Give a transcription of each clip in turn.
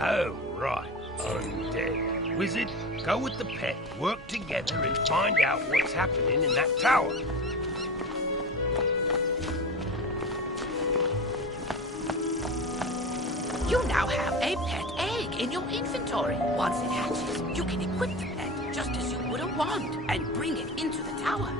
Oh, right. Undead. Wizard, go with the pet, work together and find out what's happening in that tower. You now have a pet egg in your inventory. Once it hatches, you can equip the pet just as you would a wand and bring it into the tower.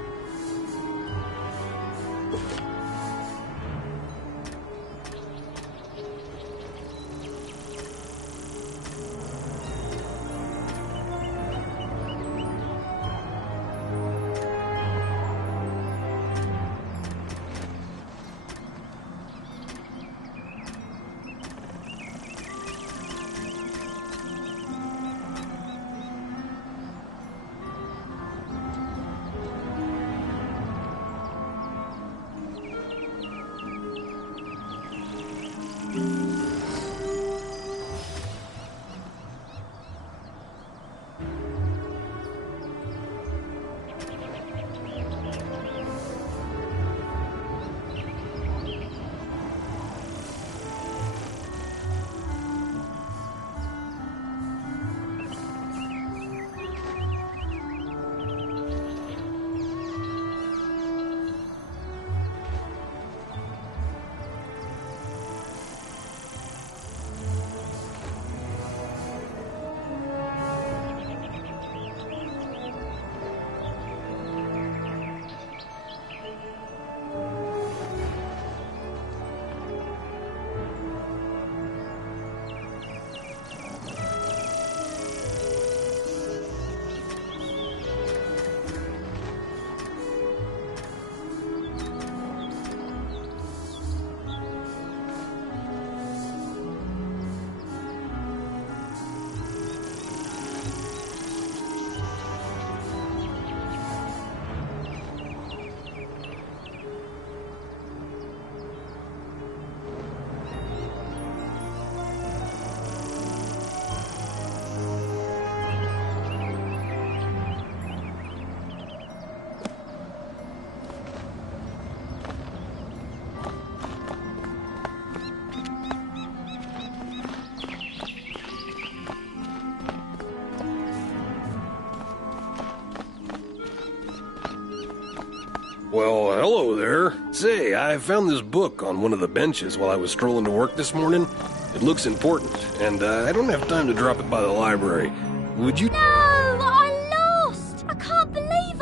Well, hello there. Say, I found this book on one of the benches while I was strolling to work this morning. It looks important, and I don't have time to drop it by the library. Would you... No! I lost! I can't believe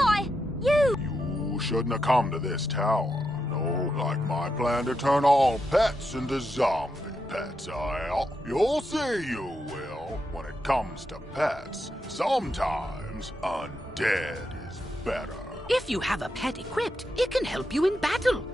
You shouldn't have come to this tower. No, like my plan to turn all pets into zombie pets, You'll see you will. When it comes to pets, sometimes undead is better. If you have a pet equipped, it can help you in battle.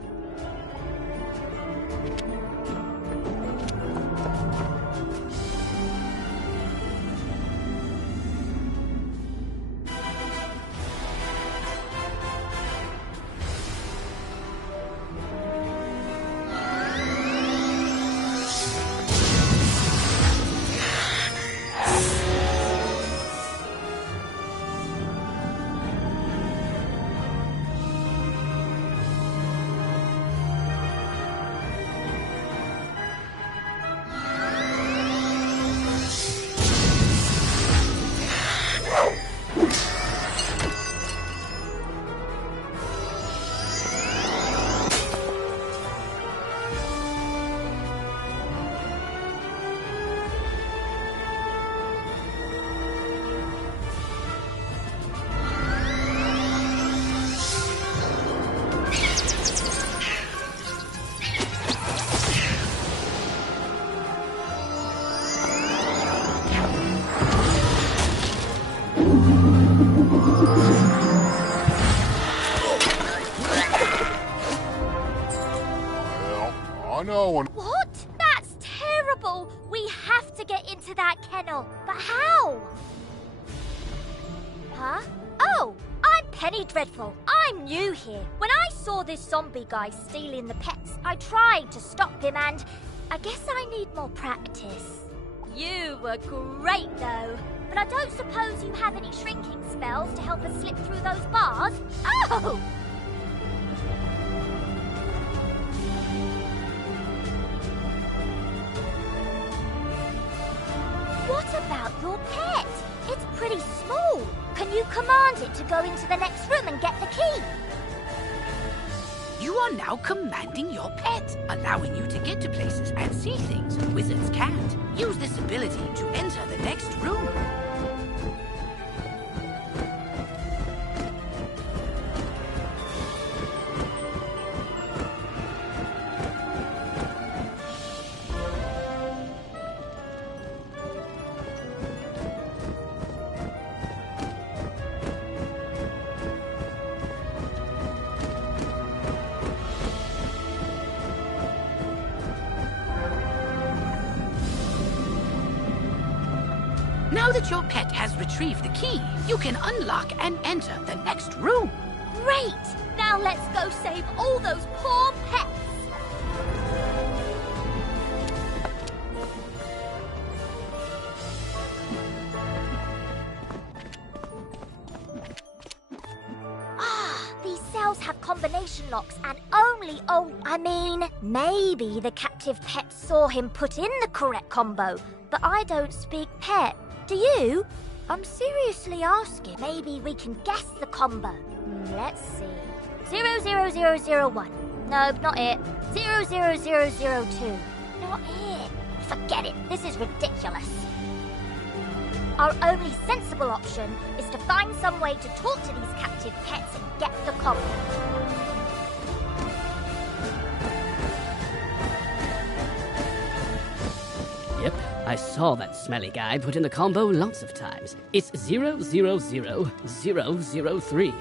I know. What? That's terrible! We have to get into that kennel. But how? Huh? Oh, I'm Penny Dreadful. I'm new here. When I saw this zombie guy stealing the pets, I tried to stop him and I guess I need more practice. You were great though. But I don't suppose you have any shrinking spells to help us slip through those bars? Oh! What about your pet? It's pretty small. Can you command it to go into the next room and get the key? You are now commanding your pet, allowing you to get to places and see things wizards can't. Use this ability to enter the next room. Now that your pet has retrieved the key, you can unlock and enter the next room. Great! Now let's go save all those poor pets! These cells have combination locks and maybe the captive pet saw him put in the correct combo, but I don't speak pet. Do you? I'm seriously asking. Maybe we can guess the combo. Let's see. 00001. Nope, not it. 00002. Not it. Forget it. This is ridiculous. Our only sensible option is to find some way to talk to these captive pets and get the combo. Yep, I saw that smelly guy put in the combo lots of times. It's 000003.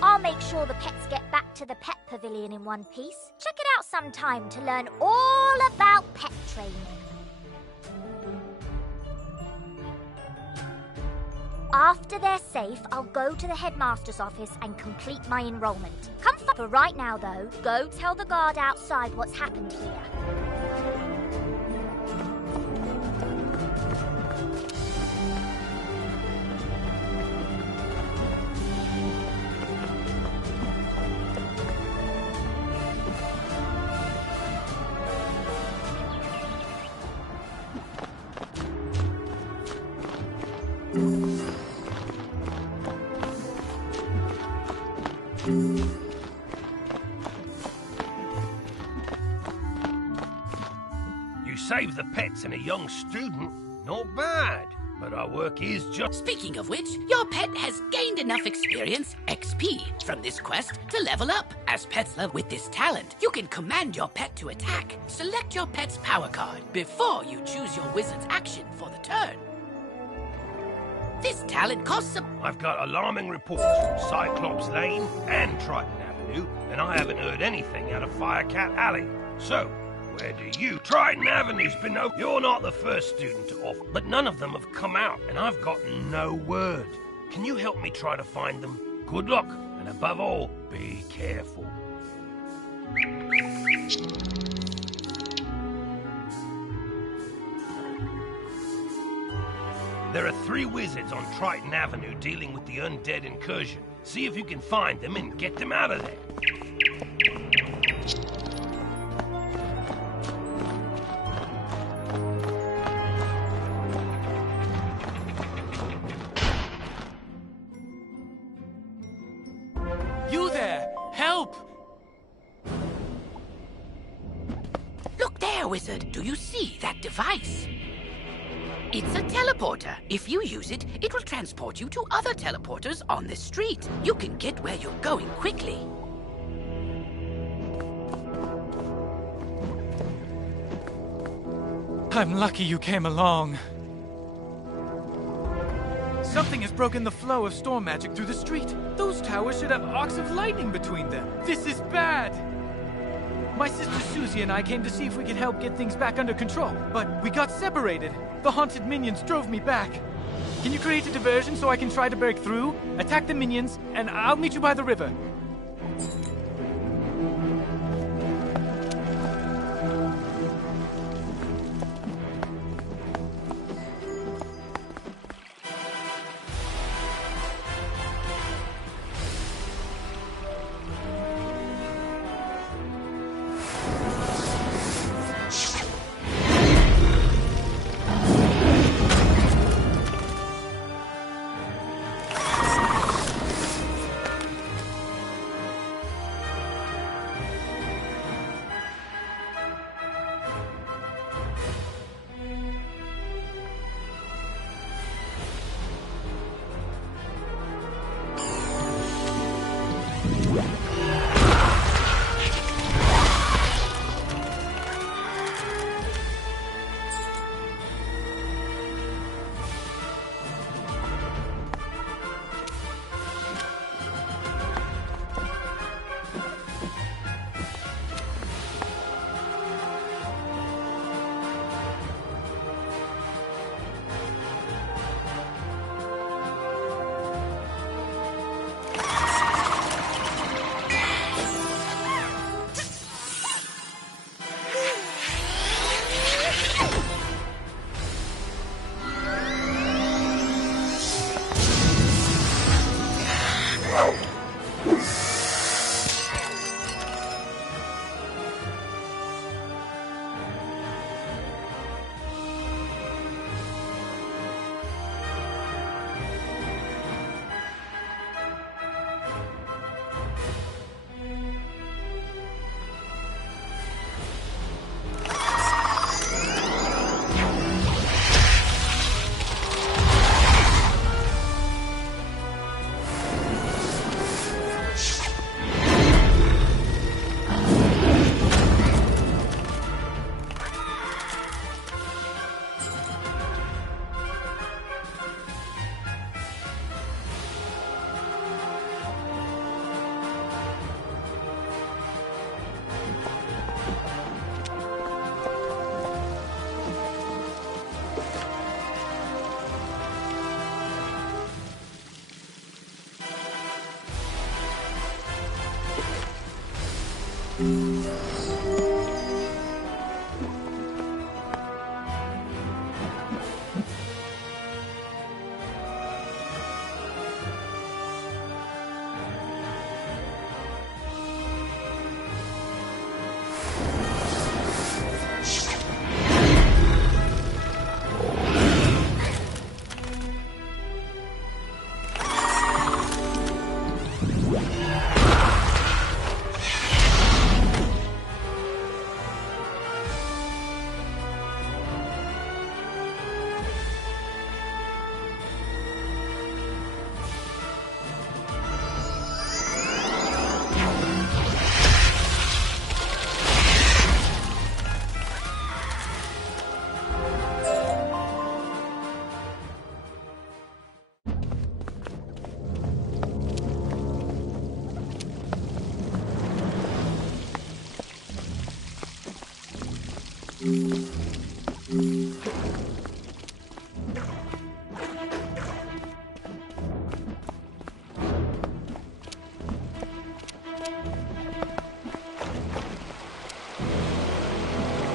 I'll make sure the pets get back to the pet pavilion in one piece. Check it out sometime to learn all about pet training. After they're safe, I'll go to the headmaster's office and complete my enrollment. For right now, though, go tell the guard outside what's happened here. You saved the pets and a young student. Not bad. But our work is just... Speaking of which, your pet has gained enough experience, XP, from this quest to level up. As pets love with this talent, you can command your pet to attack. Select your pet's power card before you choose your wizard's action for the turn. This talent costs a... I've got alarming reports from Cyclops Lane and Triton Avenue, and I haven't heard anything out of Firecat Alley. So, where do you... Triton Avenue's been open. You're not the first student to offer, but none of them have come out, and I've got no word. Can you help me try to find them? Good luck, and above all, be careful. There are 3 wizards on Triton Avenue dealing with the undead incursion. See if you can find them and get them out of there. You there! Help! Look there, wizard. Do you see that device? It's a teleporter. If you use it, it will transport you to other teleporters on this street. You can get where you're going quickly. I'm lucky you came along. Something has broken the flow of storm magic through the street. Those towers should have arcs of lightning between them. This is bad! My sister Susie and I came to see if we could help get things back under control, but we got separated. The haunted minions drove me back. Can you create a diversion so I can try to break through? Attack the minions, and I'll meet you by the river.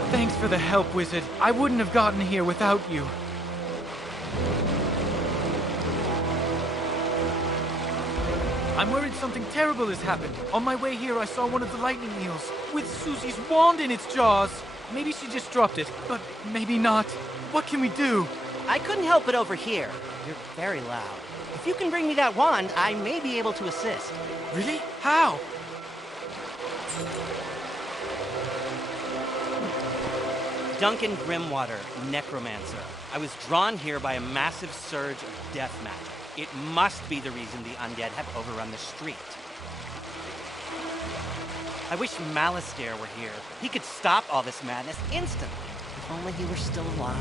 Thanks for the help, Wizard. I wouldn't have gotten here without you. I'm worried something terrible has happened. On my way here, I saw one of the lightning eels with Susie's wand in its jaws. Maybe she just dropped it, but maybe not. What can we do? I couldn't help but overhear. You're very loud. If you can bring me that wand, I may be able to assist. Really? How? Duncan Grimwater, Necromancer. I was drawn here by a massive surge of death magic. It must be the reason the undead have overrun the street. I wish Malistaire were here. He could stop all this madness instantly. If only he were still alive.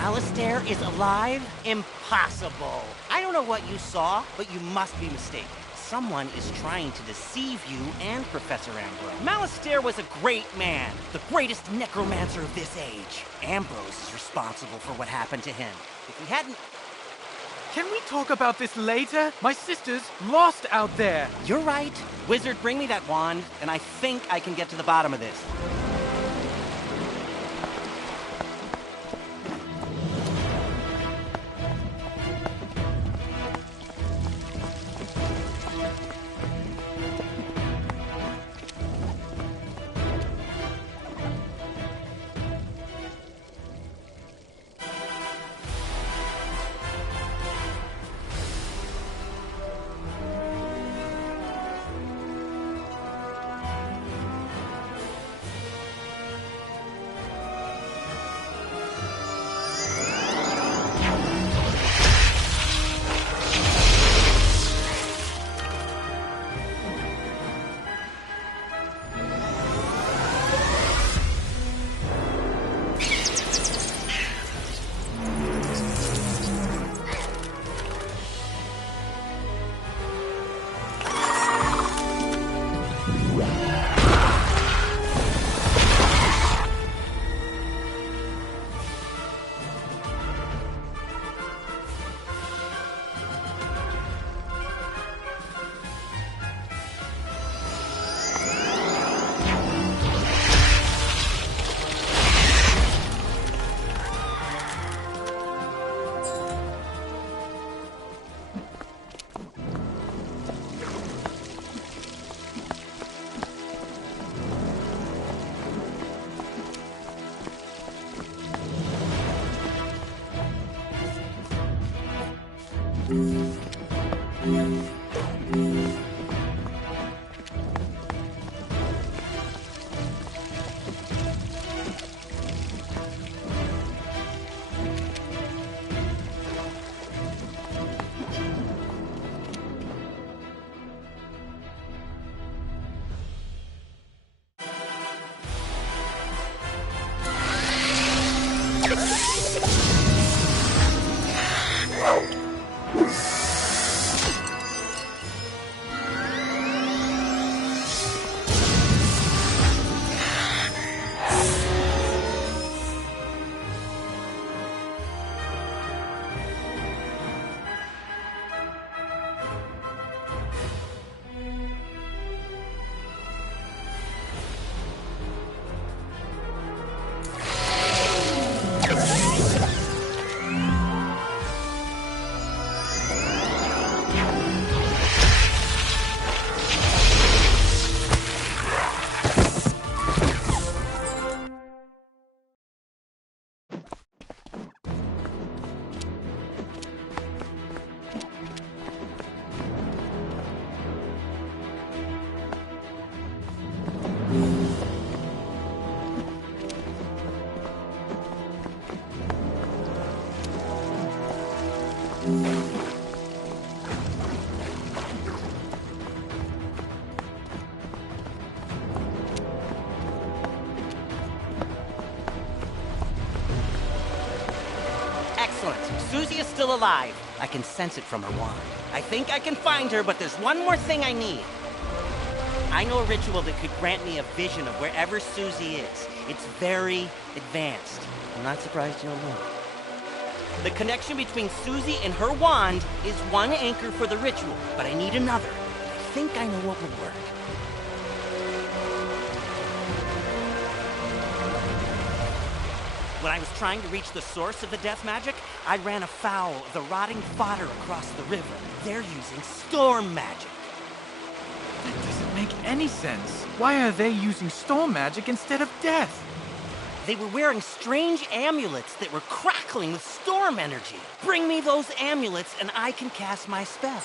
Malastair is alive? Impossible. I don't know what you saw, but you must be mistaken. Someone is trying to deceive you and Professor Ambrose. Malastair was a great man, the greatest necromancer of this age. Ambrose is responsible for what happened to him. If he hadn't... Can we talk about this later? My sister's lost out there. You're right. Wizard, bring me that wand, and I think I can get to the bottom of this. Susie is still alive. I can sense it from her wand. I think I can find her, but there's one more thing I need. I know a ritual that could grant me a vision of wherever Susie is. It's very advanced. I'm not surprised you'll know. The connection between Susie and her wand is one anchor for the ritual, but I need another. I think I know what would work. When I was trying to reach the source of the death magic, I ran afoul of the rotting fodder across the river. They're using storm magic. That doesn't make any sense. Why are they using storm magic instead of death? They were wearing strange amulets that were crackling with storm energy. Bring me those amulets and I can cast my spell.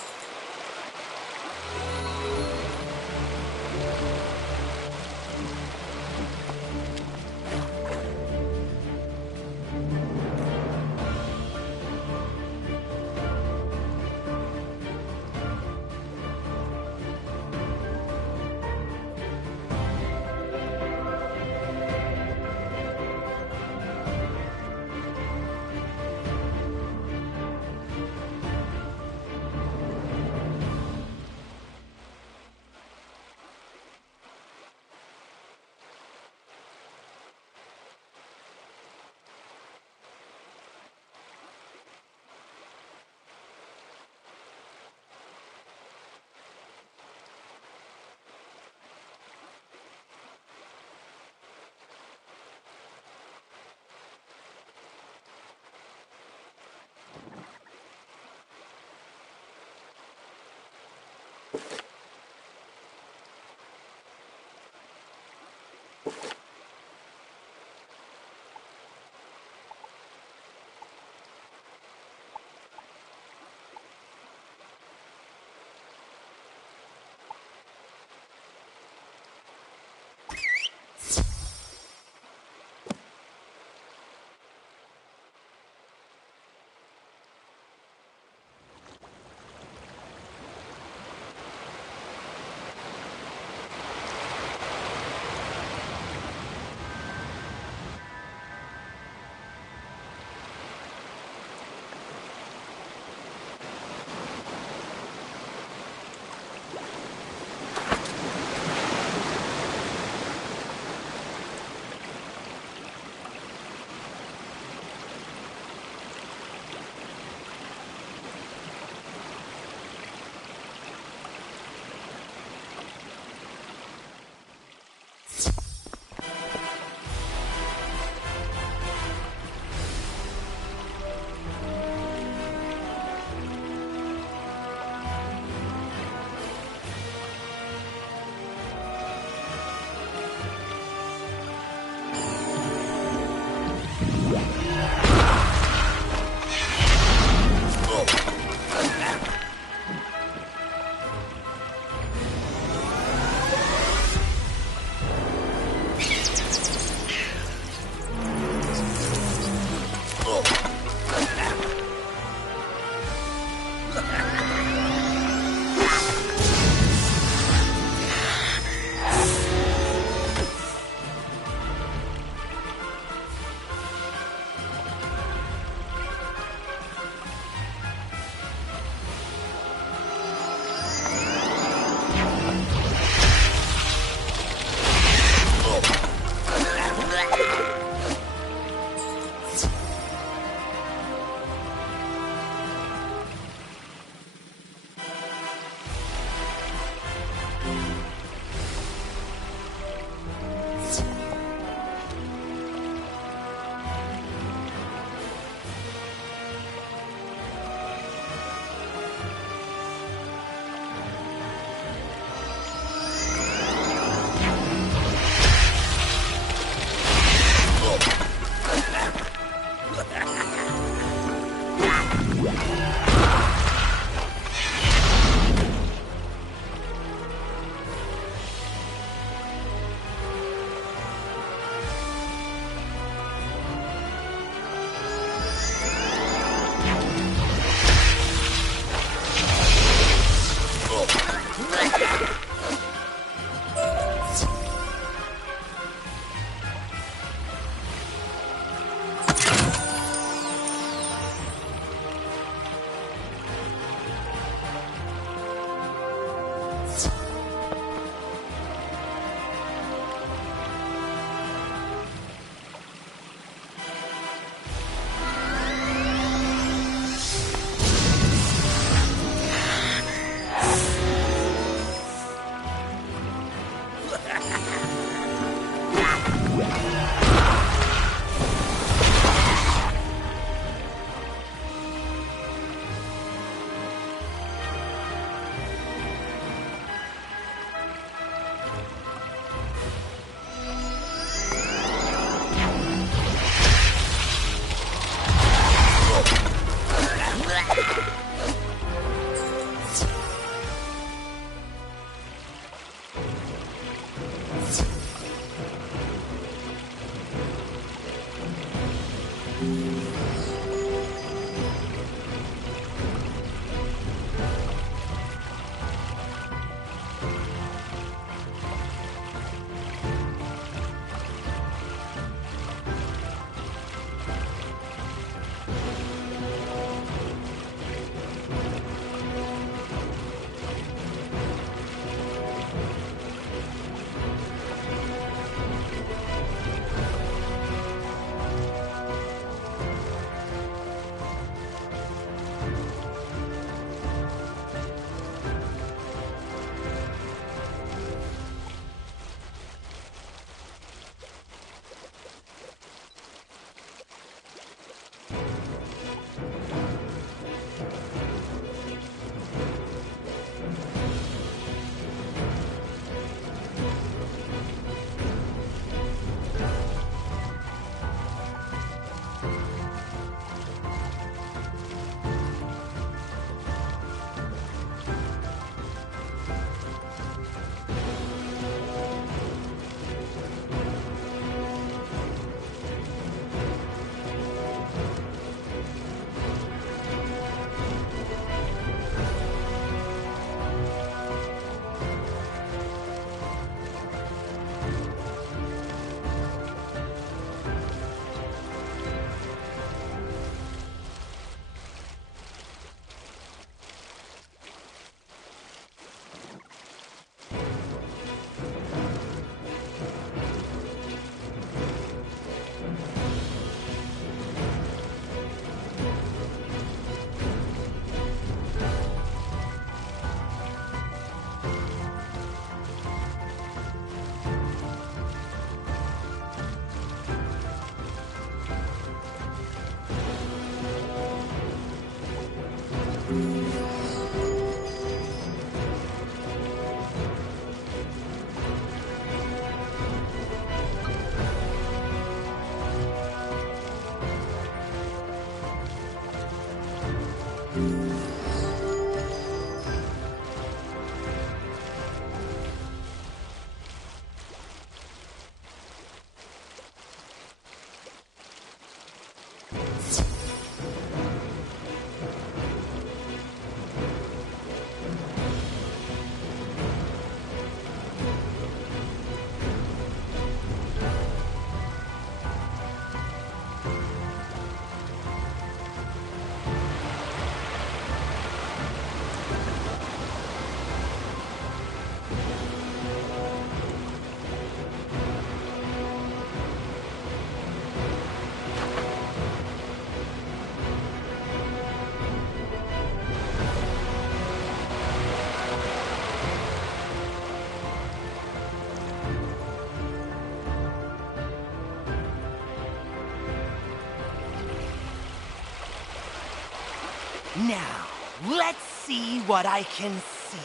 Now, let's see what I can see.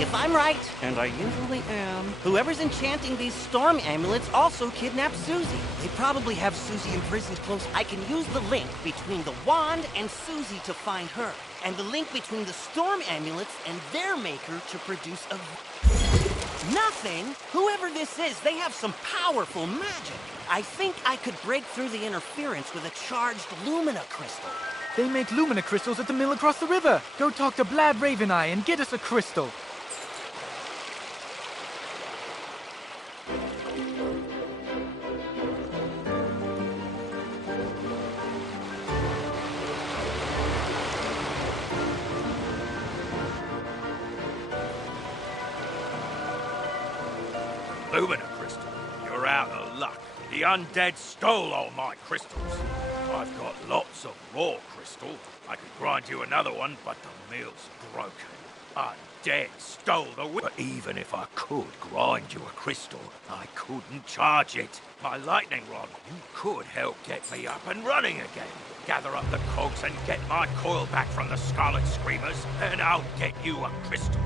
If I'm right, and I usually am, whoever's enchanting these storm amulets also kidnapped Susie. They probably have Susie imprisoned close. I can use the link between the wand and Susie to find her, and the link between the storm amulets and their maker to produce a... Nothing! Whoever this is, they have some powerful magic. I think I could break through the interference with a charged Lumina crystal. They make Lumina crystals at the mill across the river. Go talk to Blab Raveneye and get us a crystal. Lumina crystal, you're out of luck. The undead stole all my crystals. I've got lots of raw crystal. I could grind you another one, but the mill's broken. Undead stole the But even if I could grind you a crystal, I couldn't charge it. My lightning rod, you could help get me up and running again. Gather up the cogs and get my coil back from the Scarlet Screamers, and I'll get you a crystal.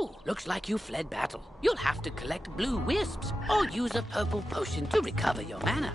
Oh, looks like you fled battle. You'll have to collect blue wisps or use a purple potion to recover your mana.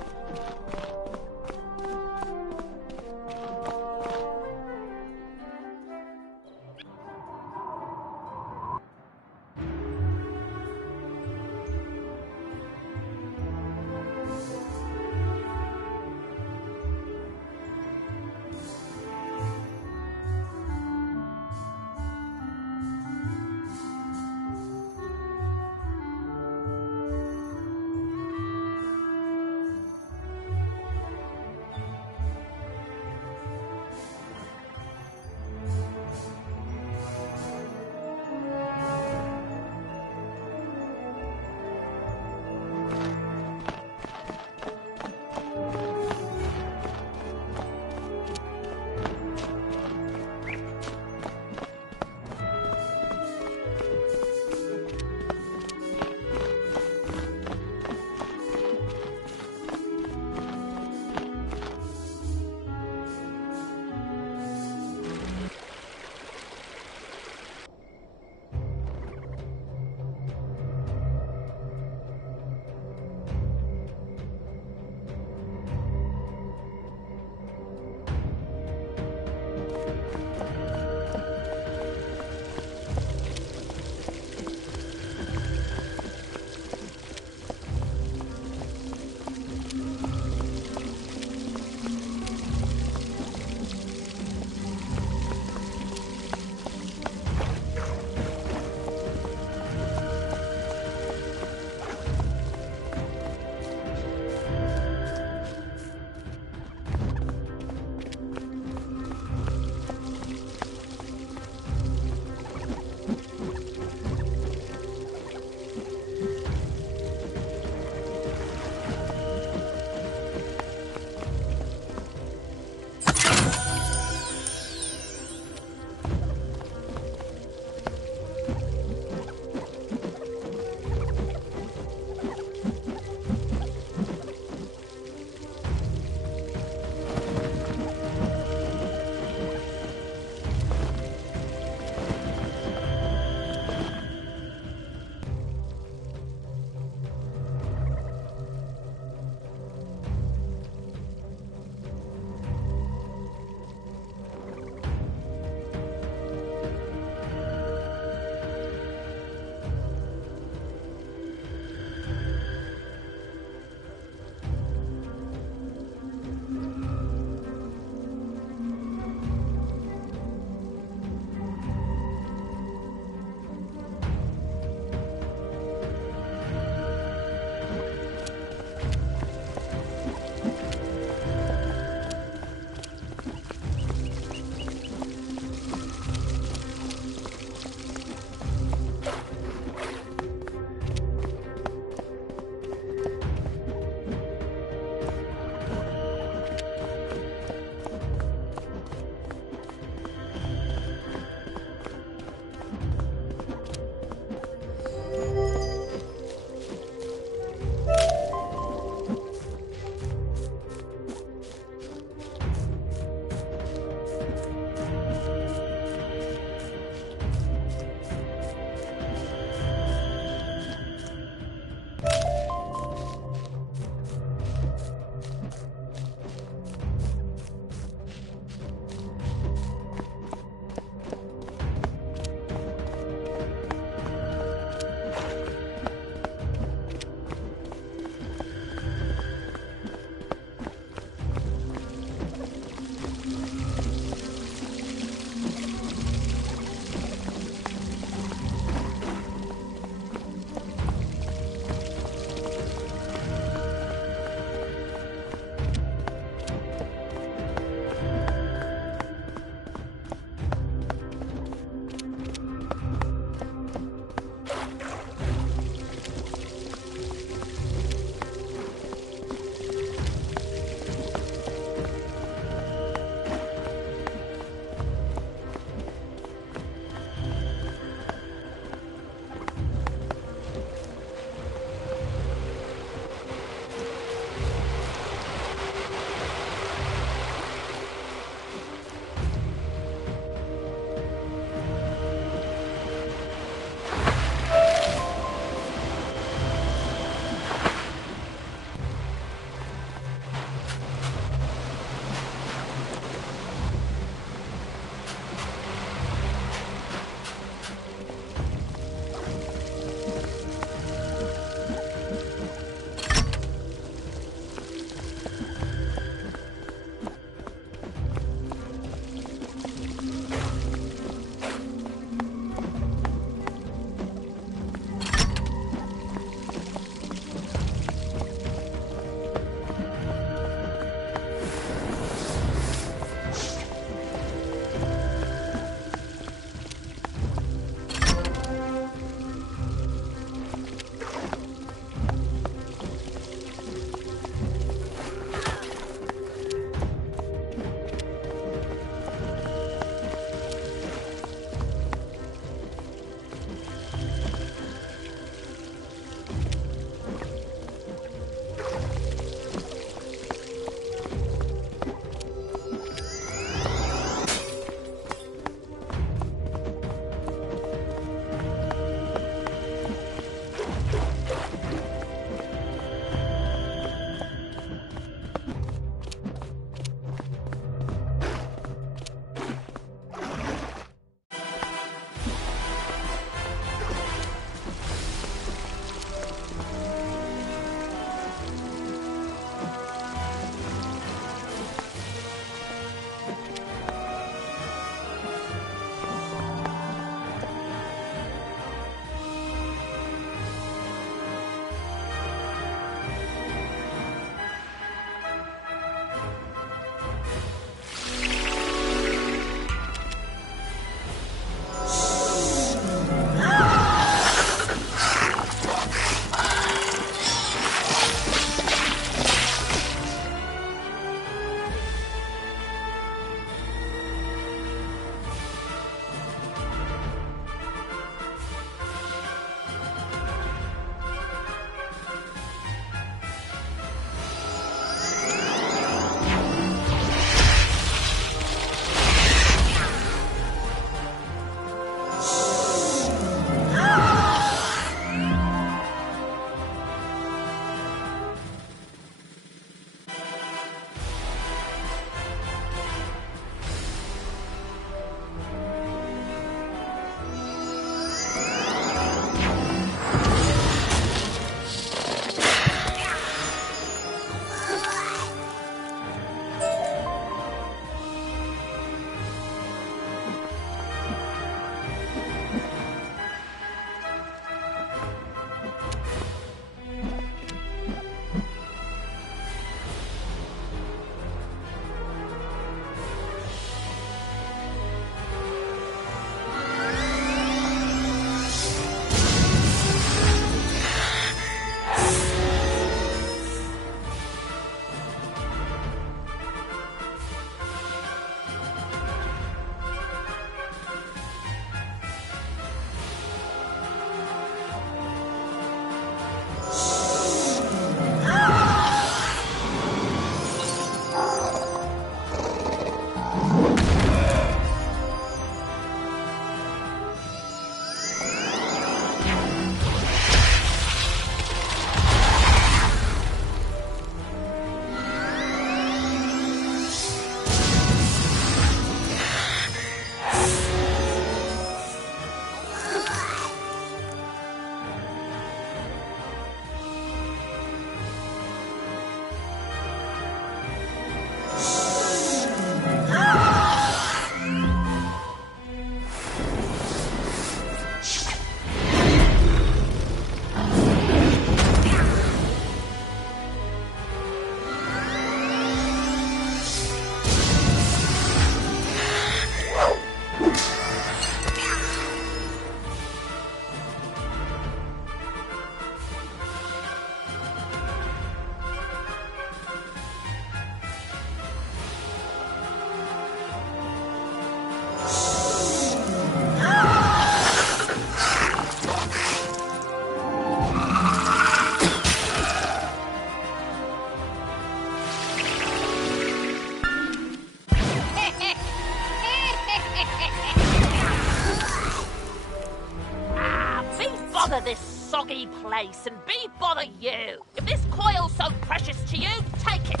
bother this soggy place and be bother you. If this coil's so precious to you, take it.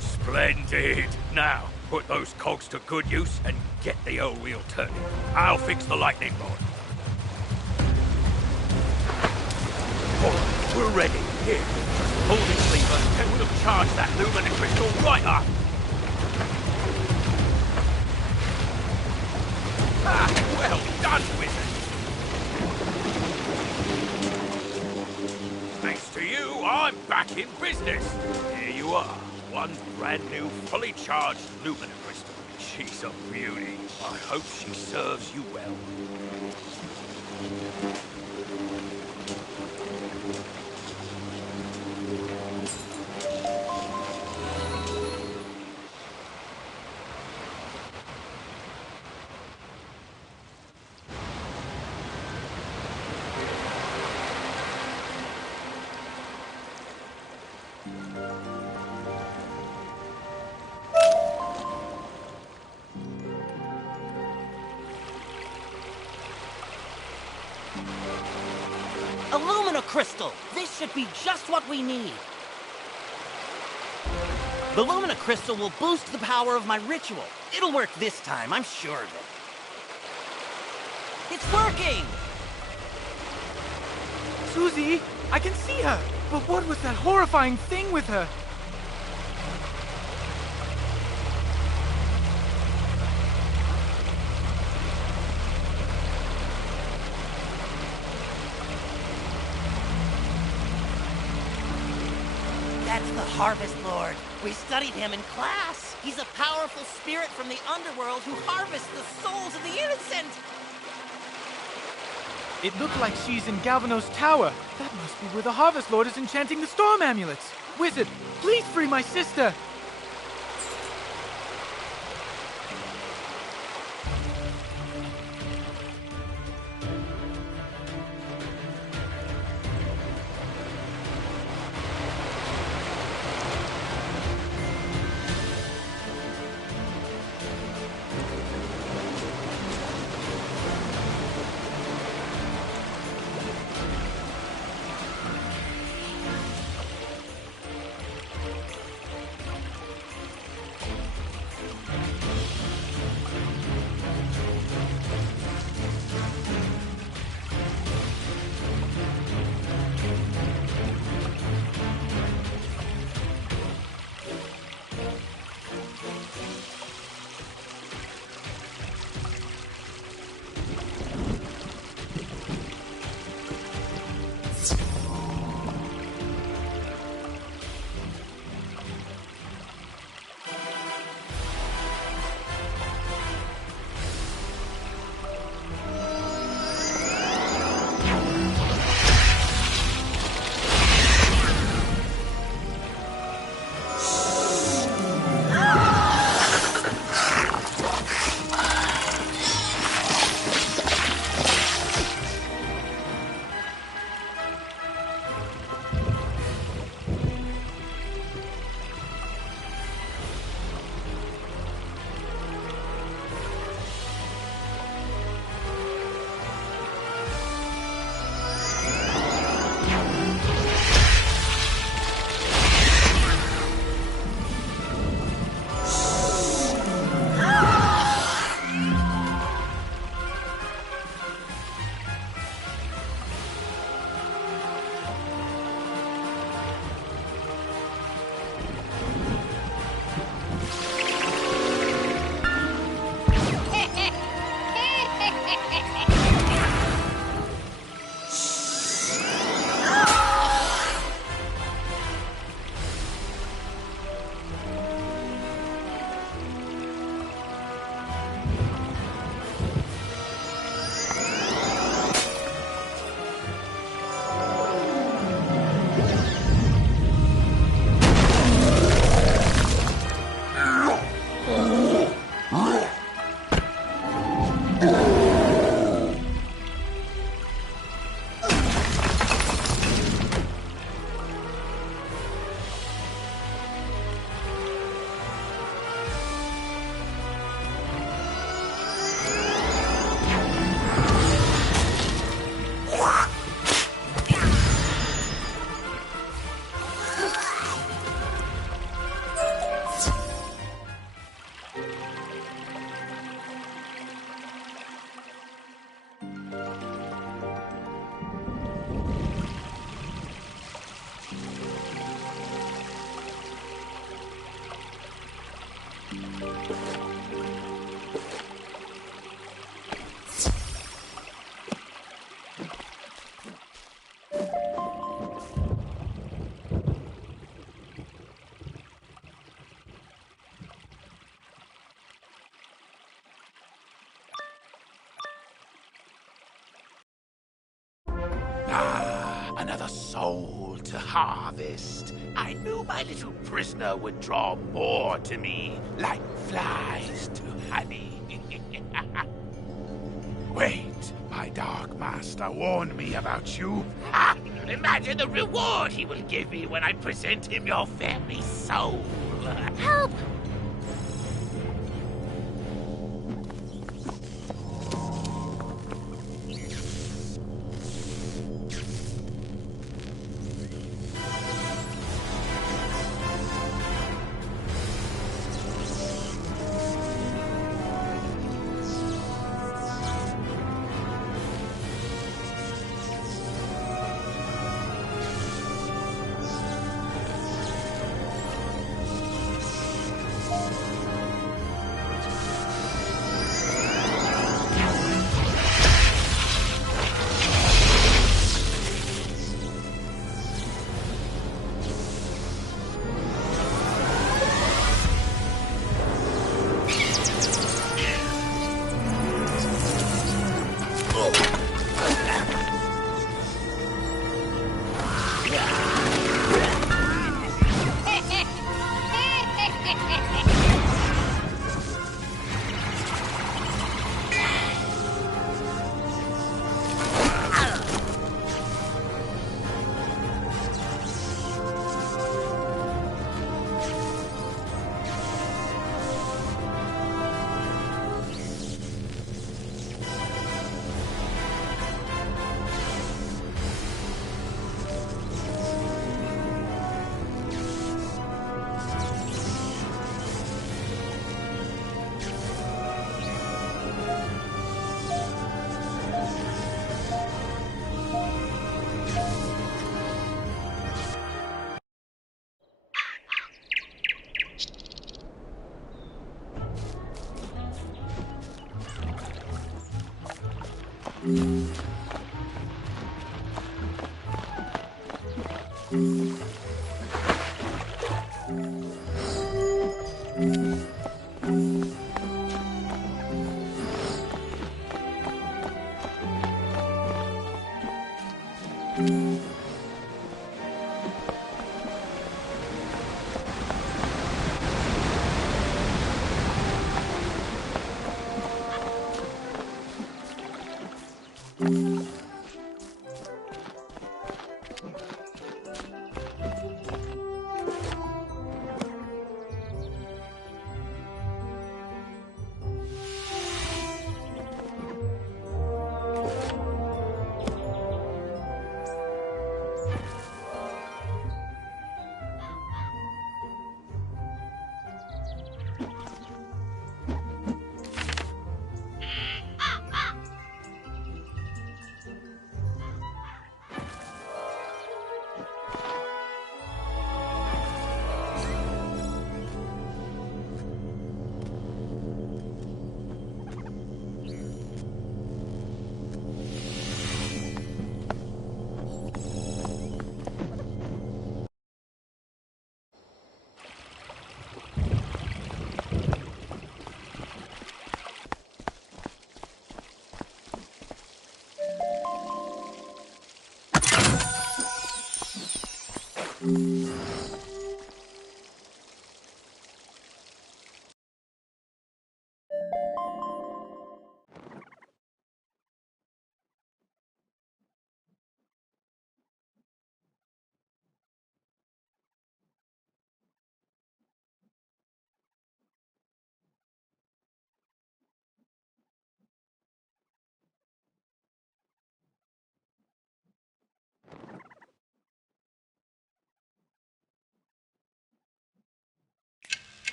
Splendid! Now, put those cogs to good use and get the old wheel turning. I'll fix the lightning rod. All right, we're ready. Here, just pull this lever and we'll charge that luminous crystal right up. Ah, well done, Wizard! Thanks to you, I'm back in business. Here you are. One brand new, fully charged Lumina crystal. She's a beauty. I hope she serves you well. Illumina crystal! This should be just what we need. The Lumina crystal will boost the power of my ritual. It'll work this time, I'm sure of it. It's working! Susie, I can see her! But what was that horrifying thing with her? That's the Harvest Lord. We studied him in class. He's a powerful spirit from the underworld who harvests the souls of the innocent. It looked like she's in Galvanos Tower. That must be where the Harvest Lord is enchanting the storm amulets. Wizard, please free my sister. Another soul to harvest. I knew my little prisoner would draw more to me, like flies to honey. Wait, my dark master warned me about you. Ha! Imagine the reward he will give me when I present him your family soul. Help!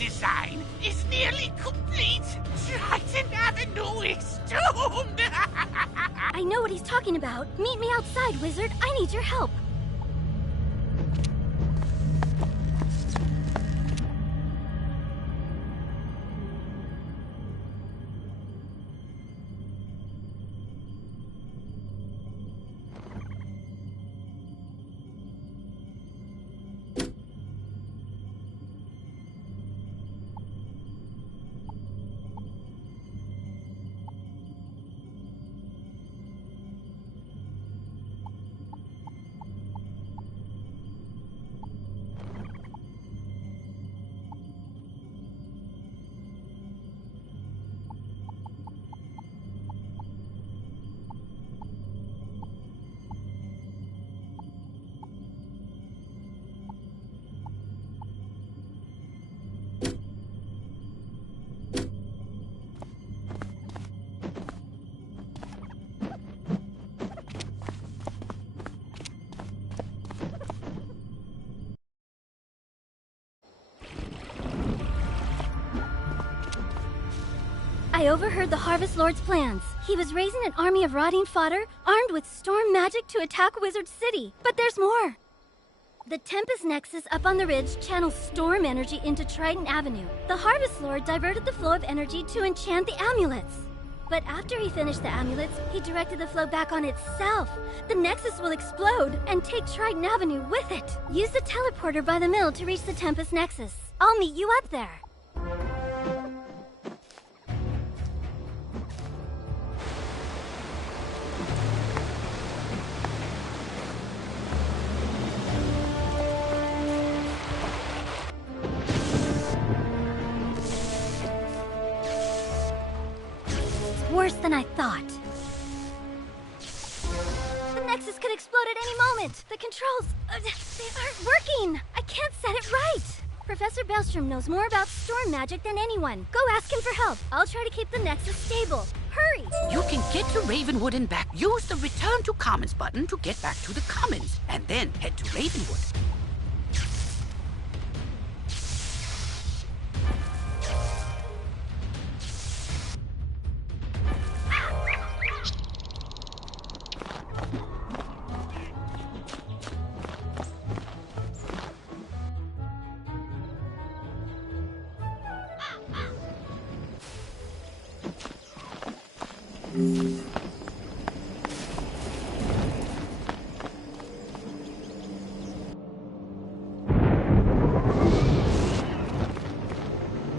design is nearly complete. Triton Avenue is doomed. I know what he's talking about. Meet me outside, Wizard. I need your help. I overheard the Harvest Lord's plans. He was raising an army of rotting fodder, armed with storm magic to attack Wizard City. But there's more. The Tempest Nexus up on the ridge channels storm energy into Triton Avenue. The Harvest Lord diverted the flow of energy to enchant the amulets. But after he finished the amulets, he directed the flow back on itself. The Nexus will explode and take Triton Avenue with it. Use the teleporter by the mill to reach the Tempest Nexus. I'll meet you up there. Worse than I thought. The Nexus could explode at any moment. The controls, they aren't working. I can't set it right. Professor Bellstrom knows more about storm magic than anyone. Go ask him for help. I'll try to keep the Nexus stable. Hurry! You can get to Ravenwood and back. Use the Return to Commons button to get back to the Commons, and then head to Ravenwood.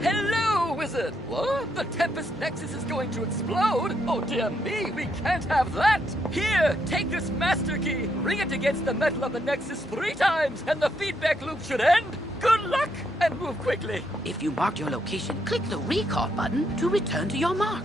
Hello, Wizard! What? The Tempest Nexus is going to explode? Oh dear me, we can't have that! Here, take this Master Key, ring it against the metal of the Nexus 3 times, and the feedback loop should end! Good luck, and move quickly! If you marked your location, click the recall button to return to your mark.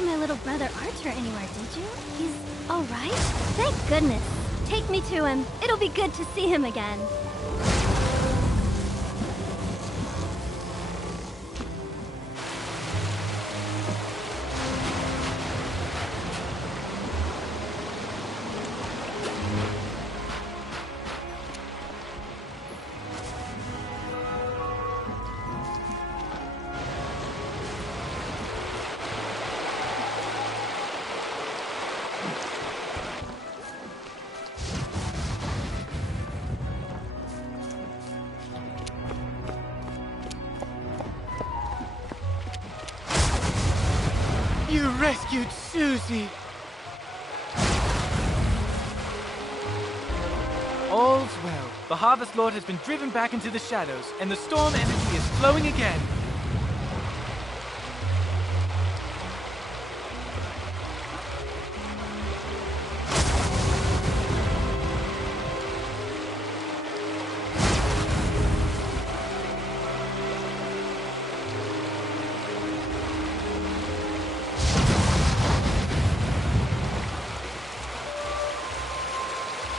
My little brother Archer anywhere, did you? He's all right? Thank goodness. Take me to him. It'll be good to see him again. You rescued Susie! All's well. The Harvest Lord has been driven back into the shadows, and the storm energy is flowing again.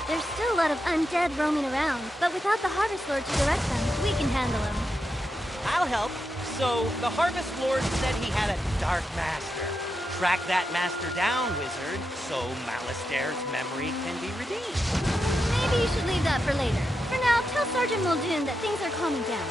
There's still a lot of undead roaming around, but without the Harvest Lord to direct them, we can handle them. I'll help. So, the Harvest Lord said he had a Dark Master. Track that master down, Wizard, so Malastaire's memory can be redeemed. Maybe you should leave that for later. For now, tell Sergeant Muldoon that things are calming down.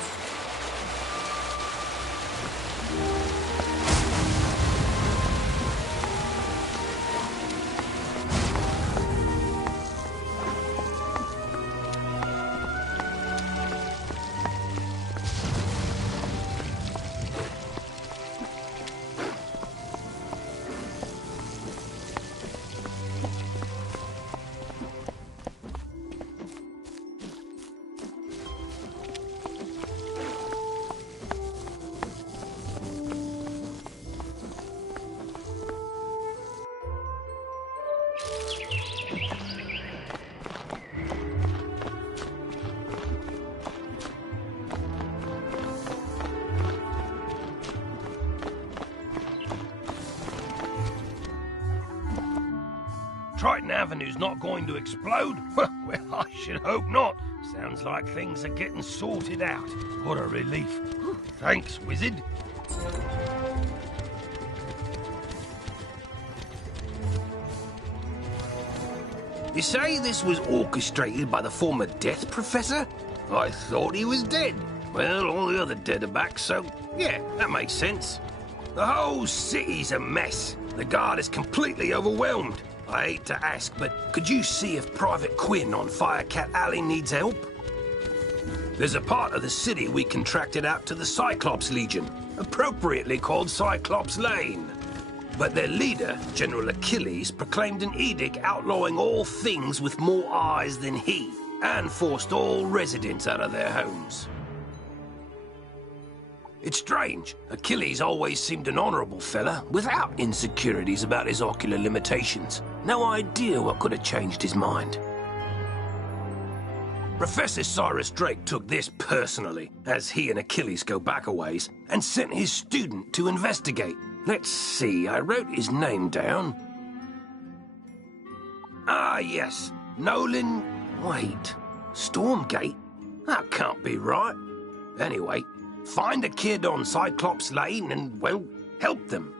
Triton Avenue's not going to explode? Well, I should hope not. Sounds like things are getting sorted out. What a relief. Thanks, Wizard. You say this was orchestrated by the former Death Professor? I thought he was dead. Well, all the other dead are back, so yeah, that makes sense. The whole city's a mess. The guard is completely overwhelmed. I hate to ask, but could you see if Private Quinn on Firecat Alley needs help? There's a part of the city we contracted out to the Cyclops Legion, appropriately called Cyclops Lane. But their leader, General Achilles, proclaimed an edict outlawing all things with more eyes than he, and forced all residents out of their homes. It's strange. Achilles always seemed an honorable fella, without insecurities about his ocular limitations. No idea what could have changed his mind. Professor Cyrus Drake took this personally, as he and Achilles go back a ways, and sent his student to investigate. Let's see, I wrote his name down. Ah, yes. Nolan... Wait. Stormgate? That can't be right. Anyway, find a kid on Cyclops Lane and, well, help them.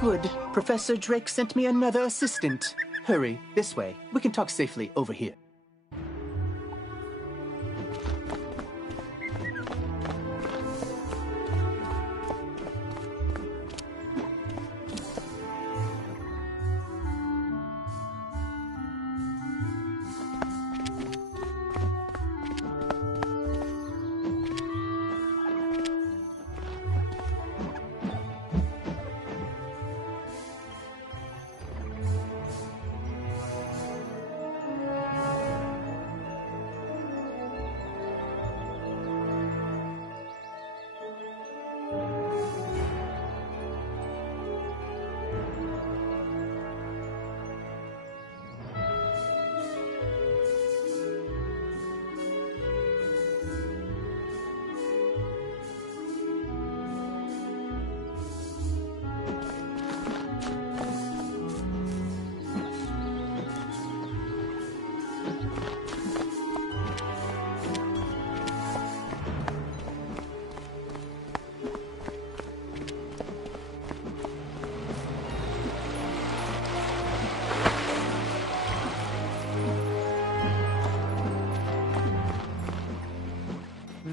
Good. Professor Drake sent me another assistant. Hurry, this way. We can talk safely over here.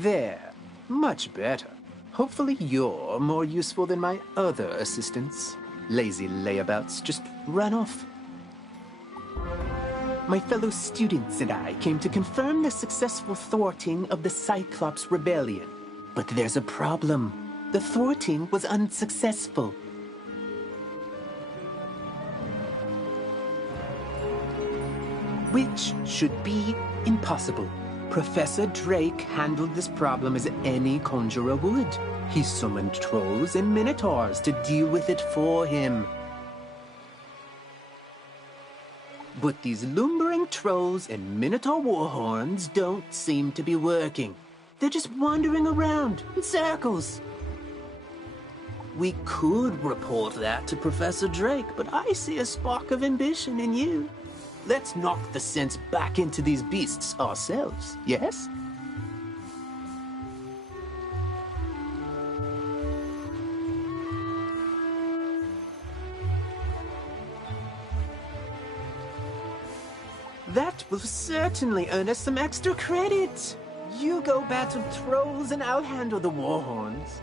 There. Much better. Hopefully you're more useful than my other assistants. Lazy layabouts just run off. My fellow students and I came to confirm the successful thwarting of the Cyclops Rebellion. But there's a problem. The thwarting was unsuccessful. Which should be impossible. Professor Drake handled this problem as any conjurer would. He summoned trolls and minotaurs to deal with it for him. But these lumbering trolls and minotaur warhorns don't seem to be working. They're just wandering around in circles. We could report that to Professor Drake, but I see a spark of ambition in you. Let's knock the sense back into these beasts ourselves, yes? That will certainly earn us some extra credit. You go battle trolls and I'll handle the warhorns.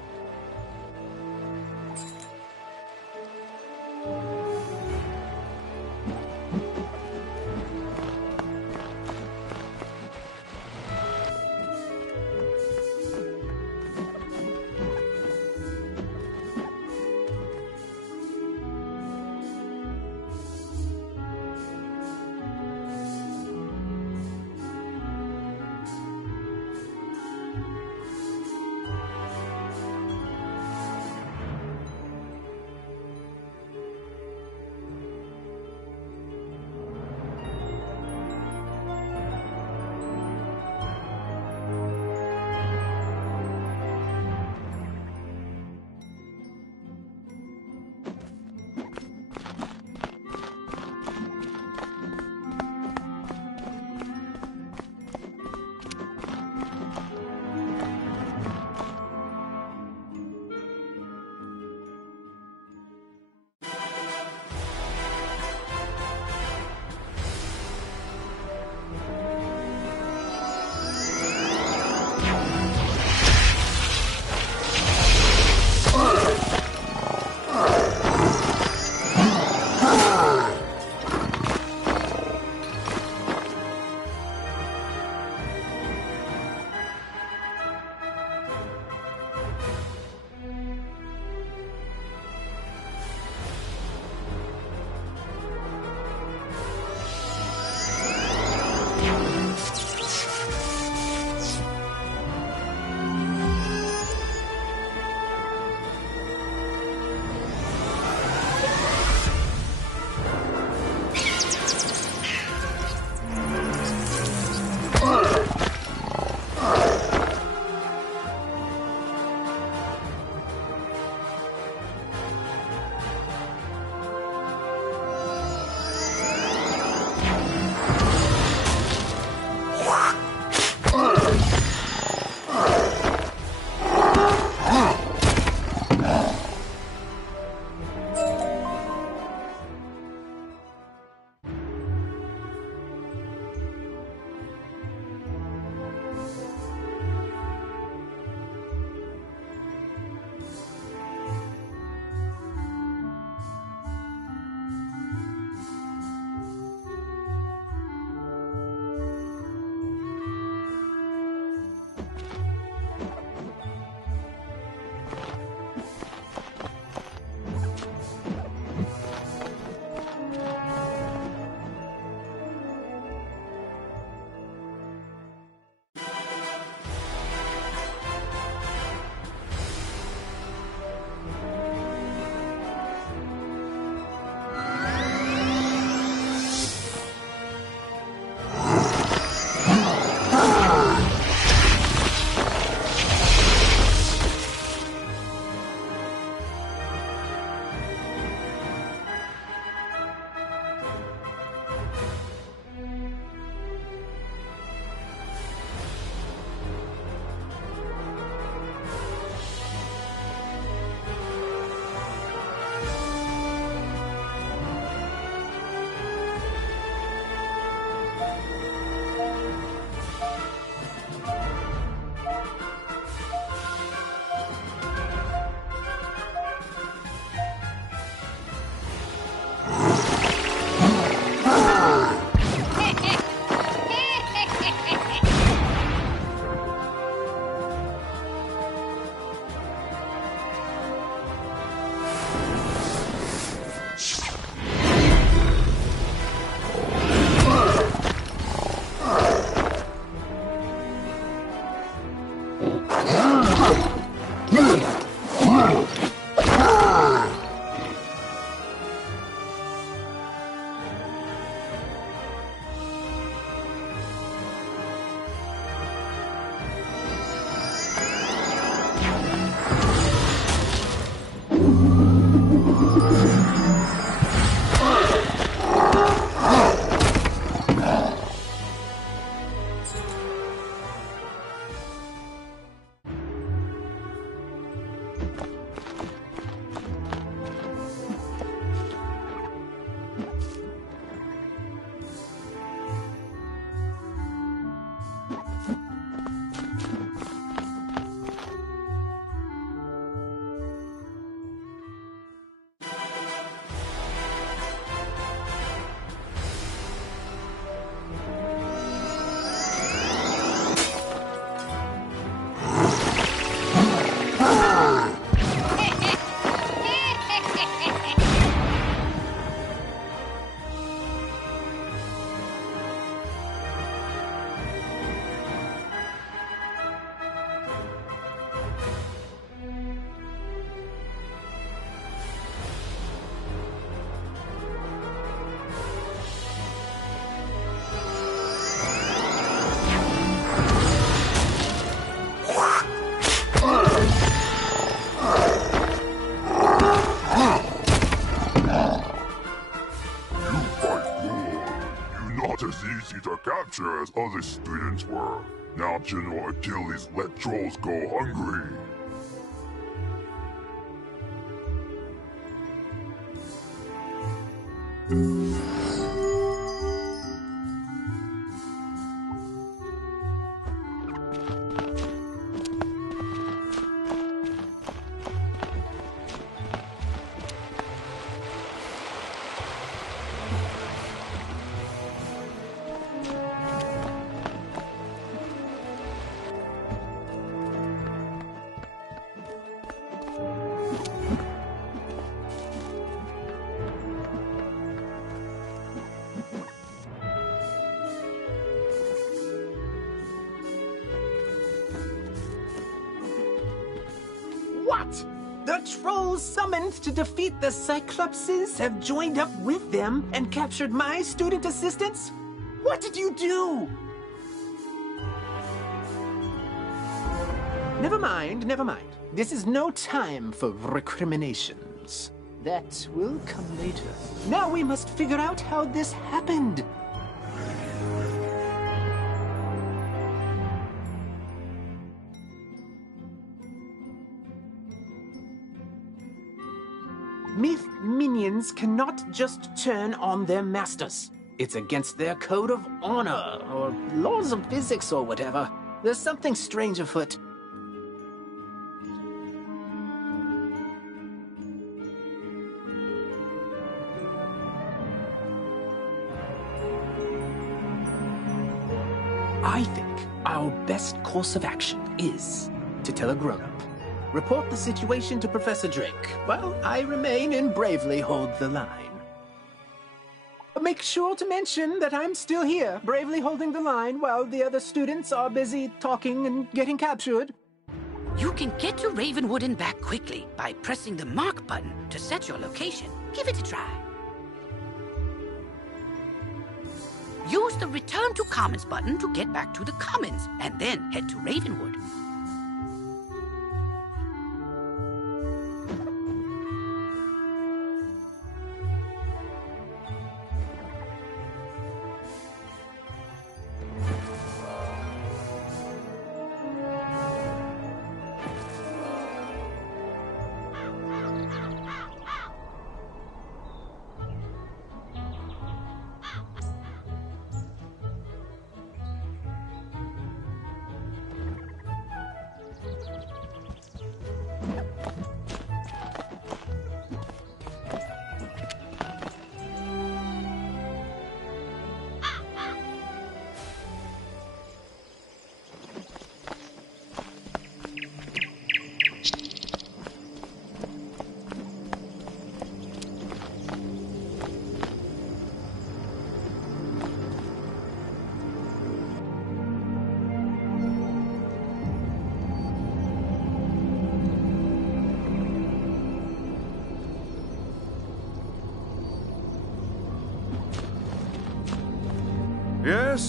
not as easy to capture as other students were. Now General Achilles let trolls go hungry. What? The trolls summoned to defeat the Cyclopses have joined up with them and captured my student assistants? What did you do? Never mind, never mind. This is no time for recriminations. That will come later. Now we must figure out how this happened. Myth minions cannot just turn on their masters. It's against their code of honor, or laws of physics, or whatever. There's something strange afoot. I think our best course of action is to tell a grown-up. Report the situation to Professor Drake, while I remain and bravely hold the line. Make sure to mention that I'm still here, bravely holding the line while the other students are busy talking and getting captured. You can get to Ravenwood and back quickly by pressing the mark button to set your location. Give it a try. Use the Return to Commons button to get back to the Commons, and then head to Ravenwood.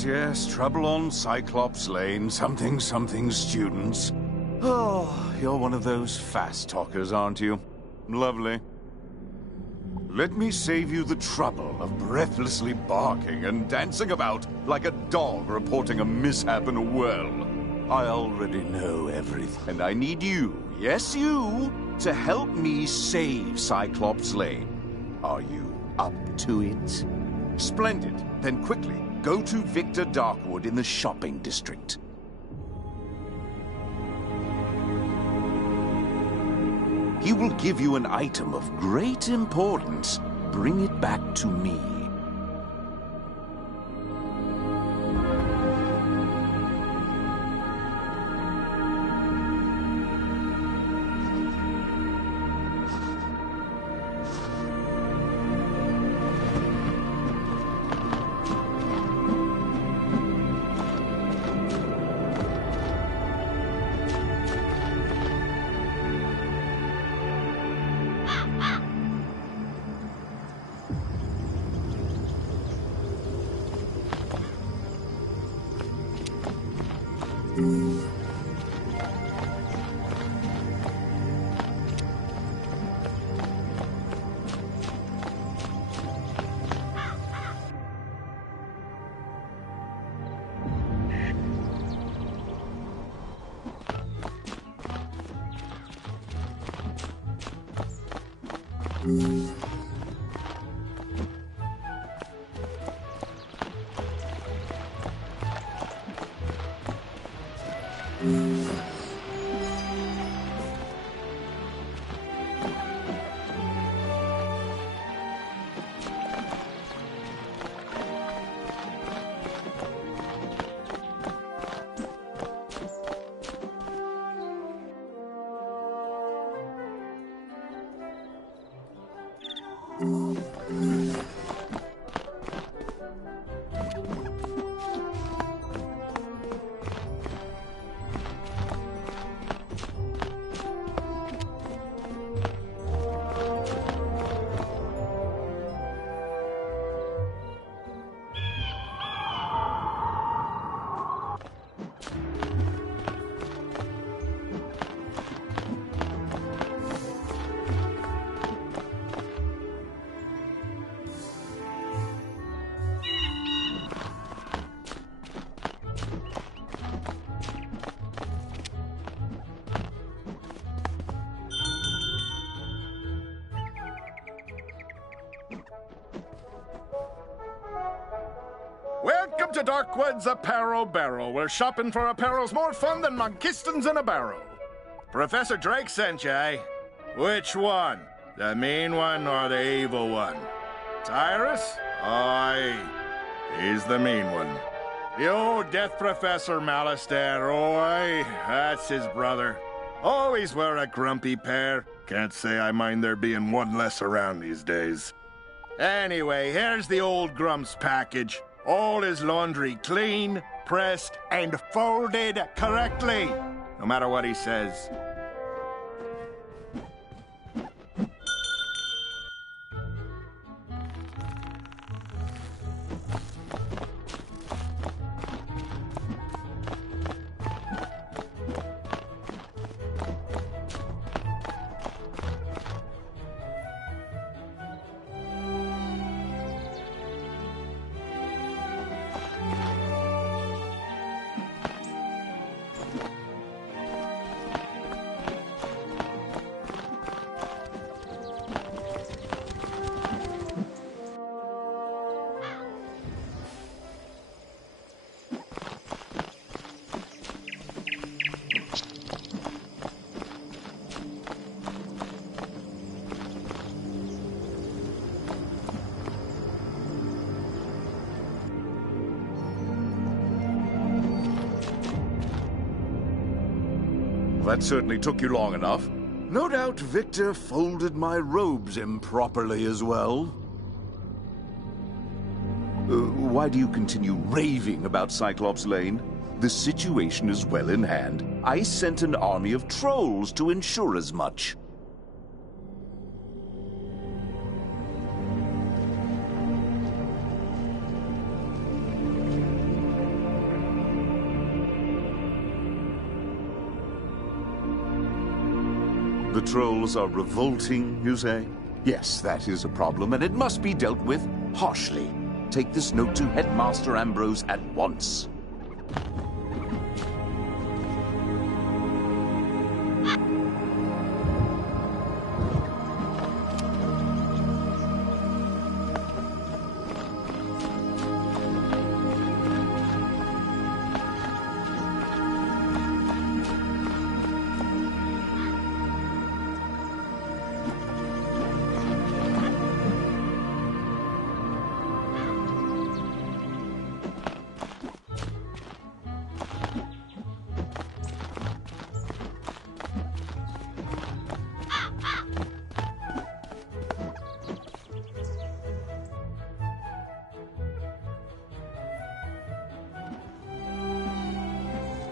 Yes, trouble on Cyclops Lane, something students. Oh, you're one of those fast talkers, aren't you? Lovely. Let me save you the trouble of breathlessly barking and dancing about like a dog reporting a mishap in a well. I already know everything, and I need you, yes you, to help me save Cyclops Lane. Are you up to it? Splendid. Then quickly, go to Victor Darkwood in the shopping district. He will give you an item of great importance. Bring it back to me. Welcome to Darkwood's Apparel Barrel, where shopping for apparel's more fun than monkistons in a barrel. Professor Drake sent you, eh? Which one? The mean one or the evil one? Cyrus? Aye, he's the mean one. The old Death Professor Malastair, oh aye, that's his brother. Always were a grumpy pair. Can't say I mind there being one less around these days. Anyway, here's the old Grump's package. All his laundry clean, pressed, and folded correctly. No matter what he says. That certainly took you long enough. No doubt Victor folded my robes improperly as well. Why do you continue raving about Cyclops Lane? The situation is well in hand. I sent an army of trolls to ensure as much. The trolls are revolting, you say? Yes, that is a problem, and it must be dealt with harshly. Take this note to Headmaster Ambrose at once.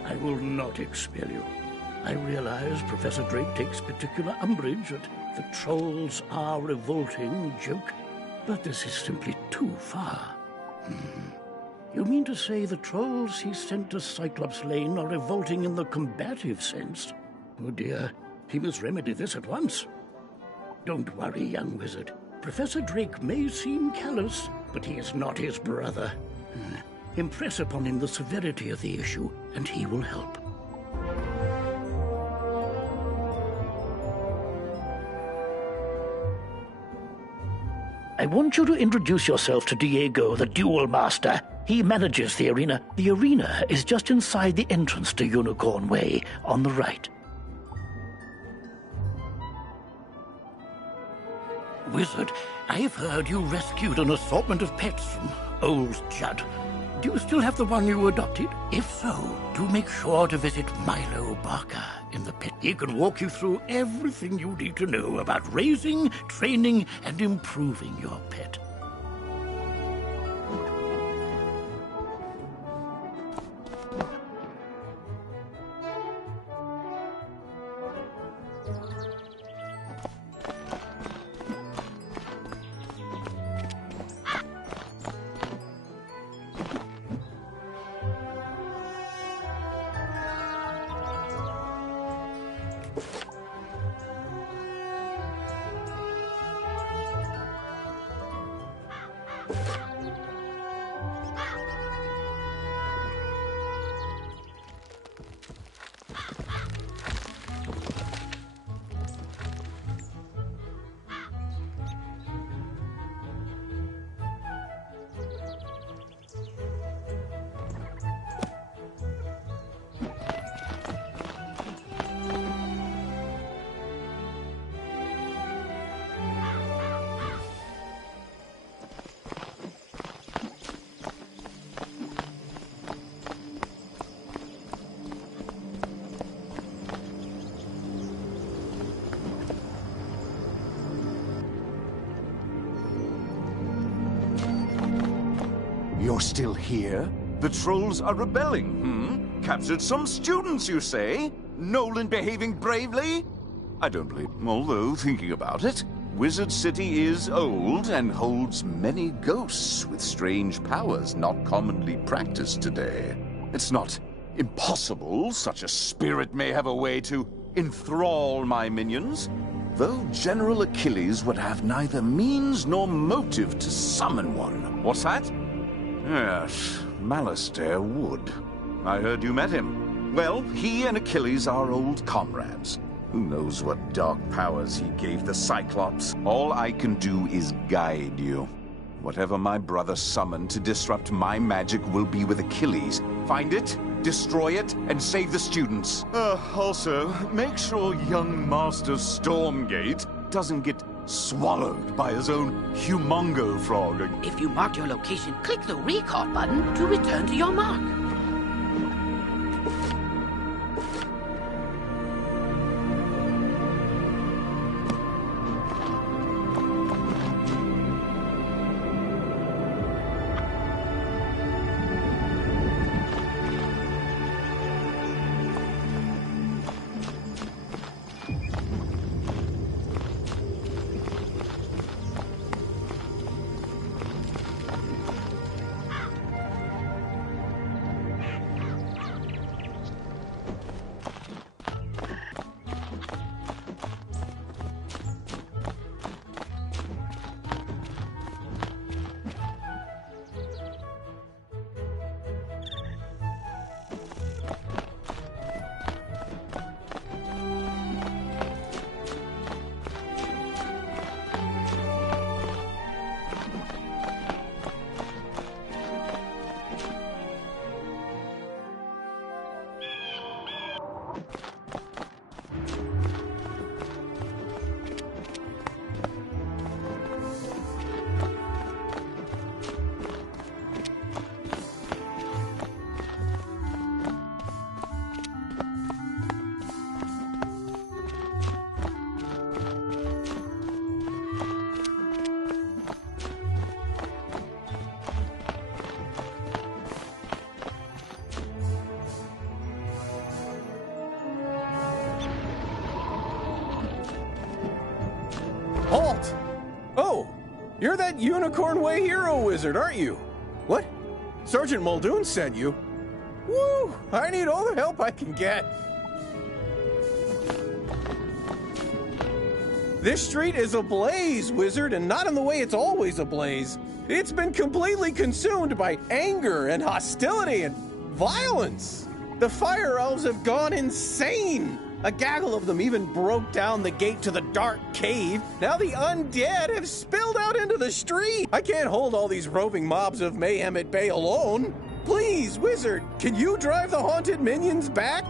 I will not expel you. I realize Professor Drake takes particular umbrage at the trolls are revolting joke, but this is simply too far. You mean to say the trolls he sent to Cyclops Lane are revolting in the combative sense? Oh dear, he must remedy this at once. Don't worry, young wizard. Professor Drake may seem callous, but he is not his brother. Impress upon him the severity of the issue, and he will help. I want you to introduce yourself to Diego, the Duel Master. He manages the arena. The arena is just inside the entrance to Unicorn Way, on the right. Wizard, I've heard you rescued an assortment of pets from old Judd. Do you still have the one you adopted? If so, do make sure to visit Milo Barker in the pit. He can walk you through everything you need to know about raising, training, and improving your pet. You're still here? The trolls are rebelling, Captured some students, you say? Nolan behaving bravely? I don't believe. Although, thinking about it, Wizard City is old and holds many ghosts with strange powers not commonly practiced today. It's not impossible such a spirit may have a way to enthrall my minions, though General Achilles would have neither means nor motive to summon one. What's that? Yes, Malastair would. I heard you met him. Well, he and Achilles are old comrades. Who knows what dark powers he gave the Cyclops? All I can do is guide you. Whatever my brother summoned to disrupt my magic will be with Achilles. Find it, destroy it, and save the students. Also, make sure young Master Stormgate doesn't get swallowed by his own humongo frog. If you marked your location, click the recall button to return to your mark. Halt! Oh, you're that Unicorn Way hero wizard, aren't you? What? Sergeant Muldoon sent you? Woo! I need all the help I can get. This street is ablaze, wizard, and not in the way it's always ablaze. It's been completely consumed by anger and hostility and violence. The fire elves have gone insane. A gaggle of them even broke down the gate to the dark cave. Now the undead have spilled out into the street. I can't hold all these roving mobs of mayhem at bay alone. Please, Wizard, can you drive the haunted minions back?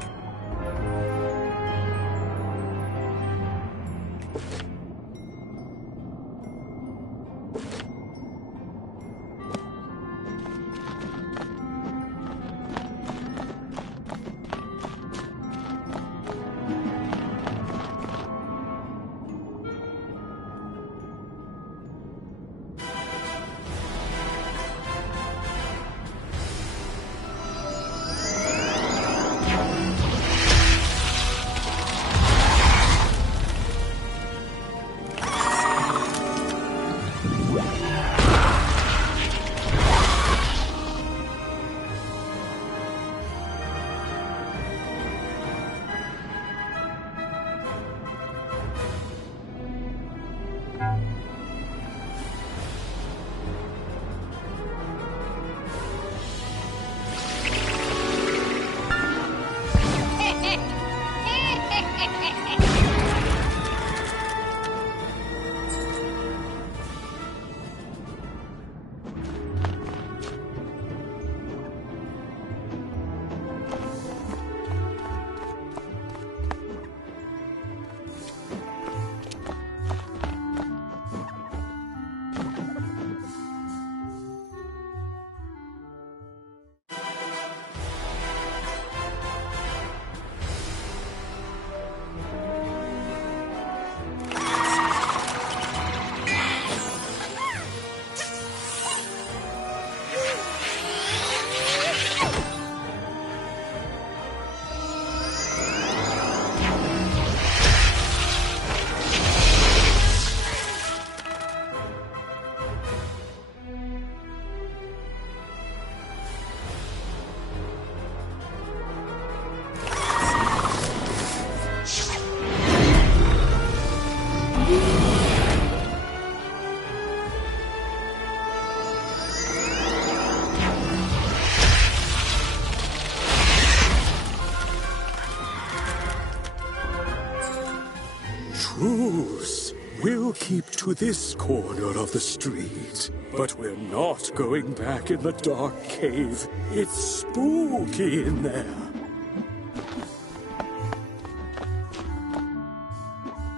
Truce. We'll keep to this corner of the street. But we're not going back in the dark cave. It's spooky in there.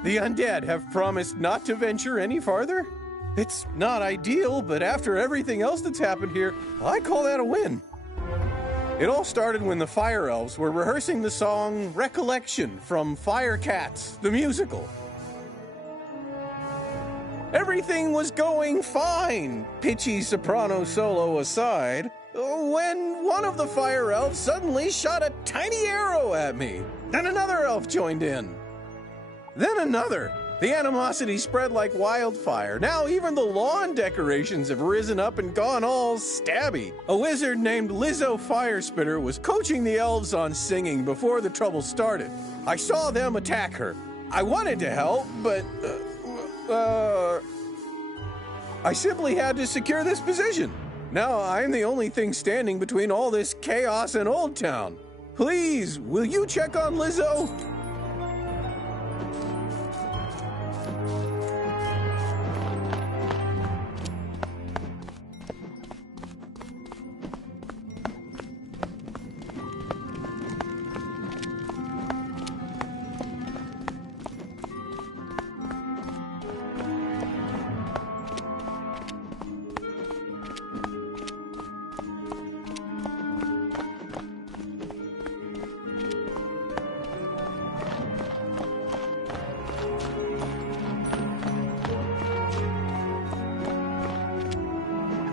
The undead have promised not to venture any farther? It's not ideal, but after everything else that's happened here, I call that a win. It all started when the Fire Elves were rehearsing the song Recollection from Fire Cats, the musical. Everything was going fine, pitchy soprano solo aside, when one of the Fire Elves suddenly shot a tiny arrow at me. Then another elf joined in. Then another. The animosity spread like wildfire. Now even the lawn decorations have risen up and gone all stabby. A wizard named Lizzo Firespitter was coaching the elves on singing before the trouble started. I saw them attack her. I wanted to help, but I simply had to secure this position. Now I'm the only thing standing between all this chaos and Old Town. Please, will you check on Lizzo?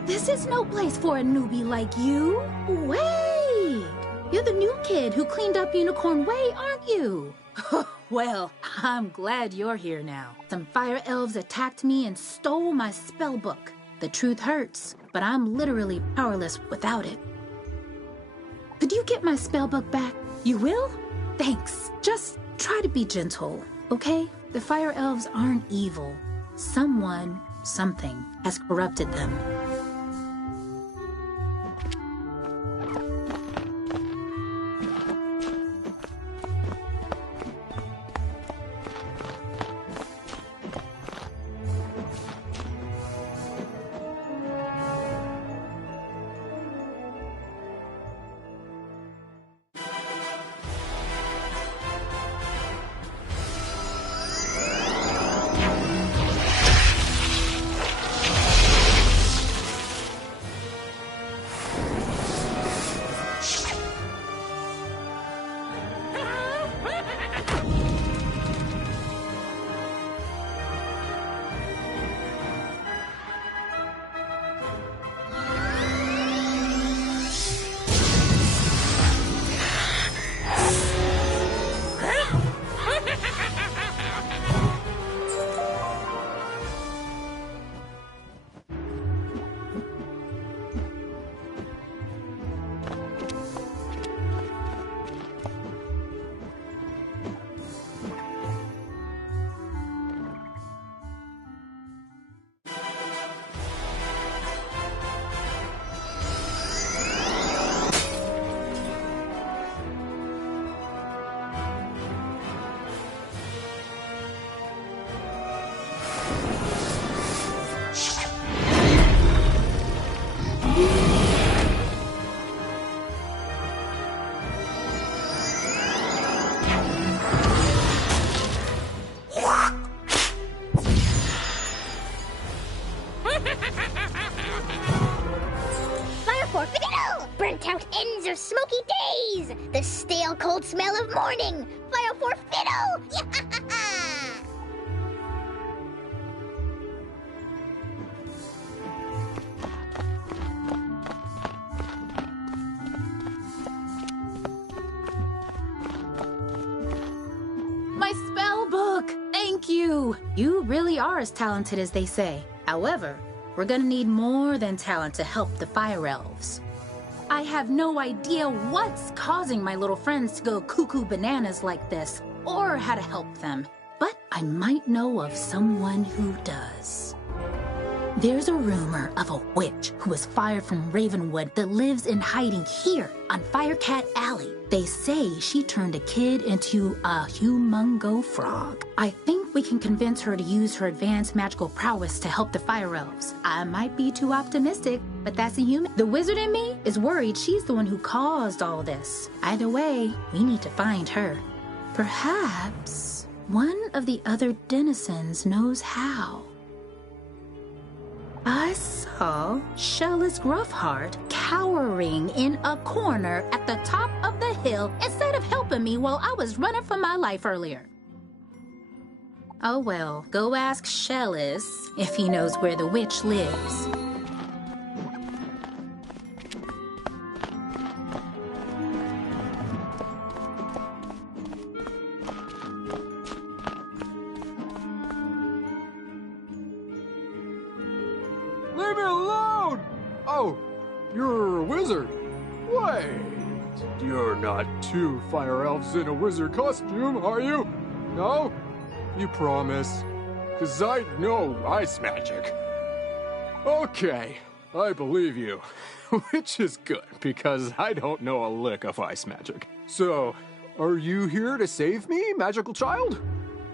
This is no place for a newbie like you. Wait! You're the new kid who cleaned up Unicorn Way, aren't you? Well, I'm glad you're here now. Some fire elves attacked me and stole my spell book. The truth hurts, but I'm literally powerless without it. Could you get my spell book back? You will? Thanks. Just try to be gentle, okay? The fire elves aren't evil. Someone, something, has corrupted them. burnt-out ends of smoky days, the stale, cold smell of morning, fire for fiddle! My spell book! Thank you! You really are as talented as they say. However, we're gonna need more than talent to help the fire elves. I have no idea what's causing my little friends to go cuckoo bananas like this, or how to help them. But I might know of someone who does. There's a rumor of a witch who was fired from Ravenwood that lives in hiding here on Firecat Alley. They say she turned a kid into a humongo frog. I think we can convince her to use her advanced magical prowess to help the fire elves. I might be too optimistic, but that's a human. The wizard in me is worried she's the one who caused all this. Either way, we need to find her. Perhaps one of the other denizens knows how. I saw Shellis Gruffheart cowering in a corner at the top of the hill instead of helping me while I was running for my life earlier. Oh well, go ask Shellis if he knows where the witch lives. Leave me alone! Oh, you're a wizard. Wait, you're not two fire elves in a wizard costume, are you? No? You promise? 'Cause I know ice magic. Okay, I believe you. Which is good, because I don't know a lick of ice magic. So, are you here to save me, magical child?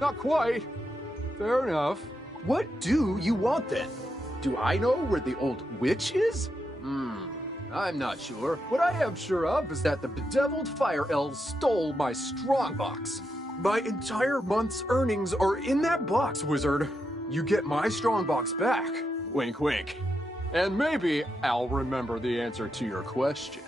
Not quite. Fair enough. What do you want then? Do I know where the old witch is? I'm not sure. What I am sure of is that the bedeviled fire elves stole my strongbox. My entire month's earnings are in that box, wizard. You get my strongbox back. Wink, wink. And maybe I'll remember the answer to your question.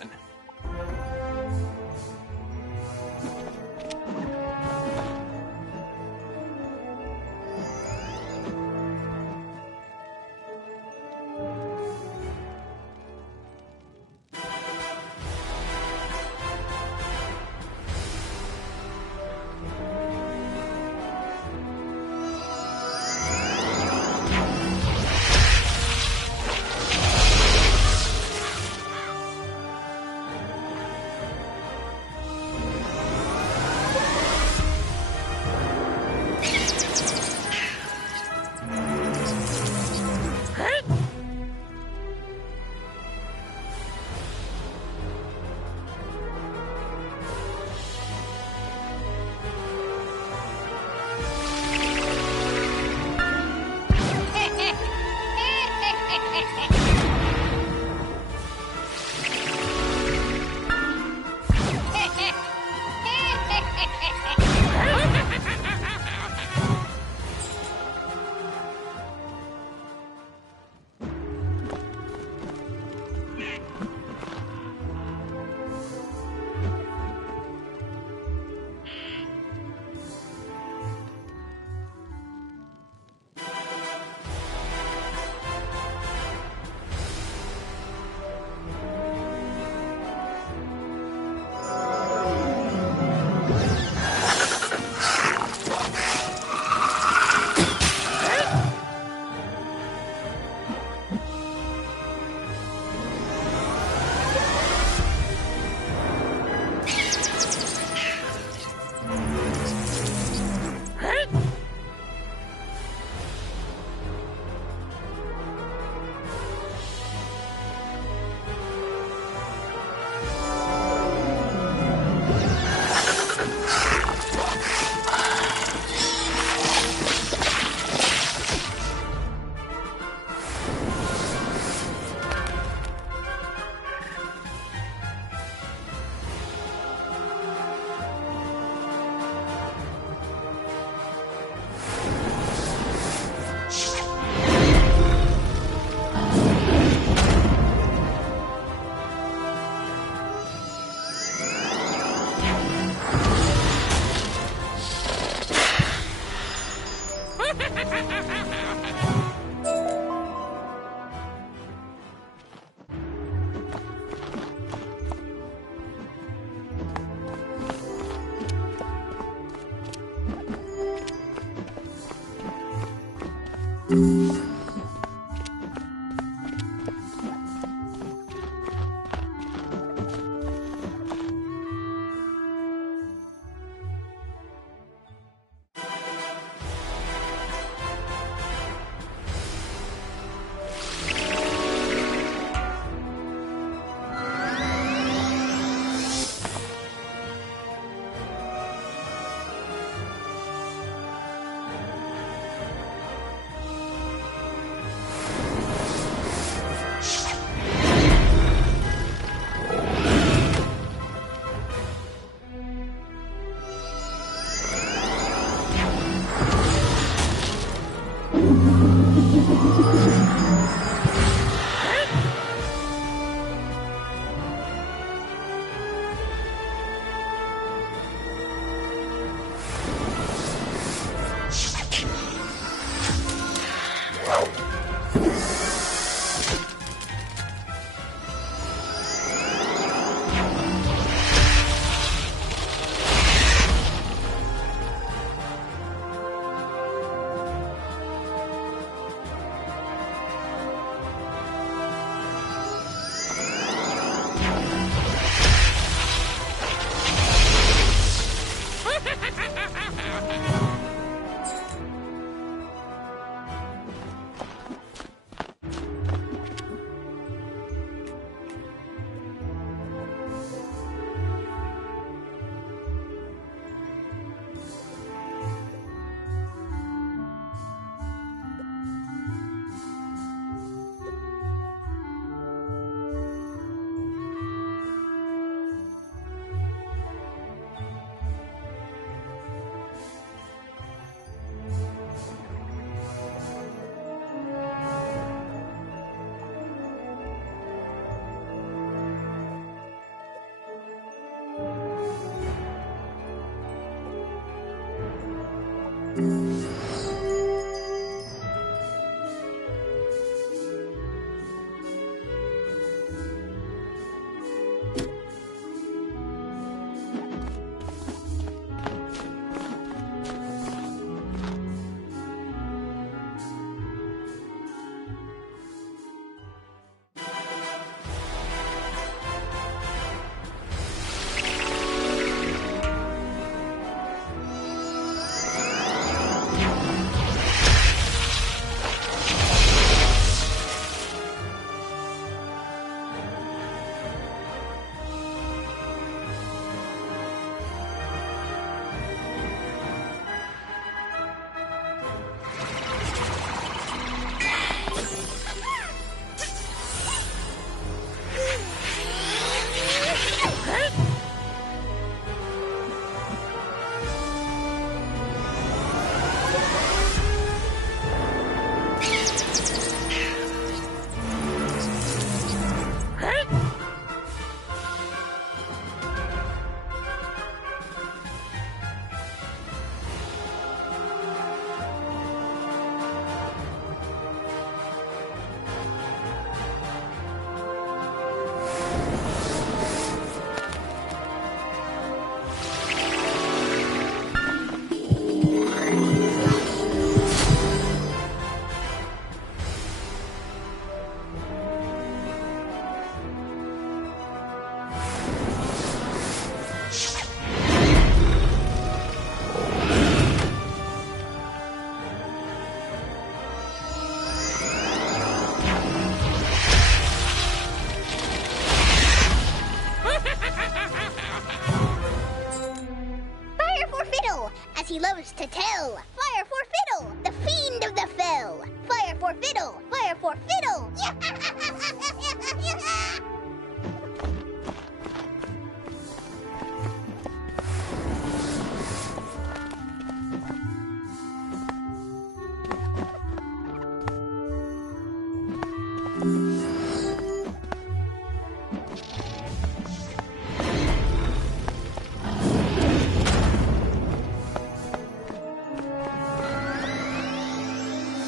He loves to tell. Fire for Fiddle, the fiend of the fell. Fire for Fiddle, fire for Fiddle.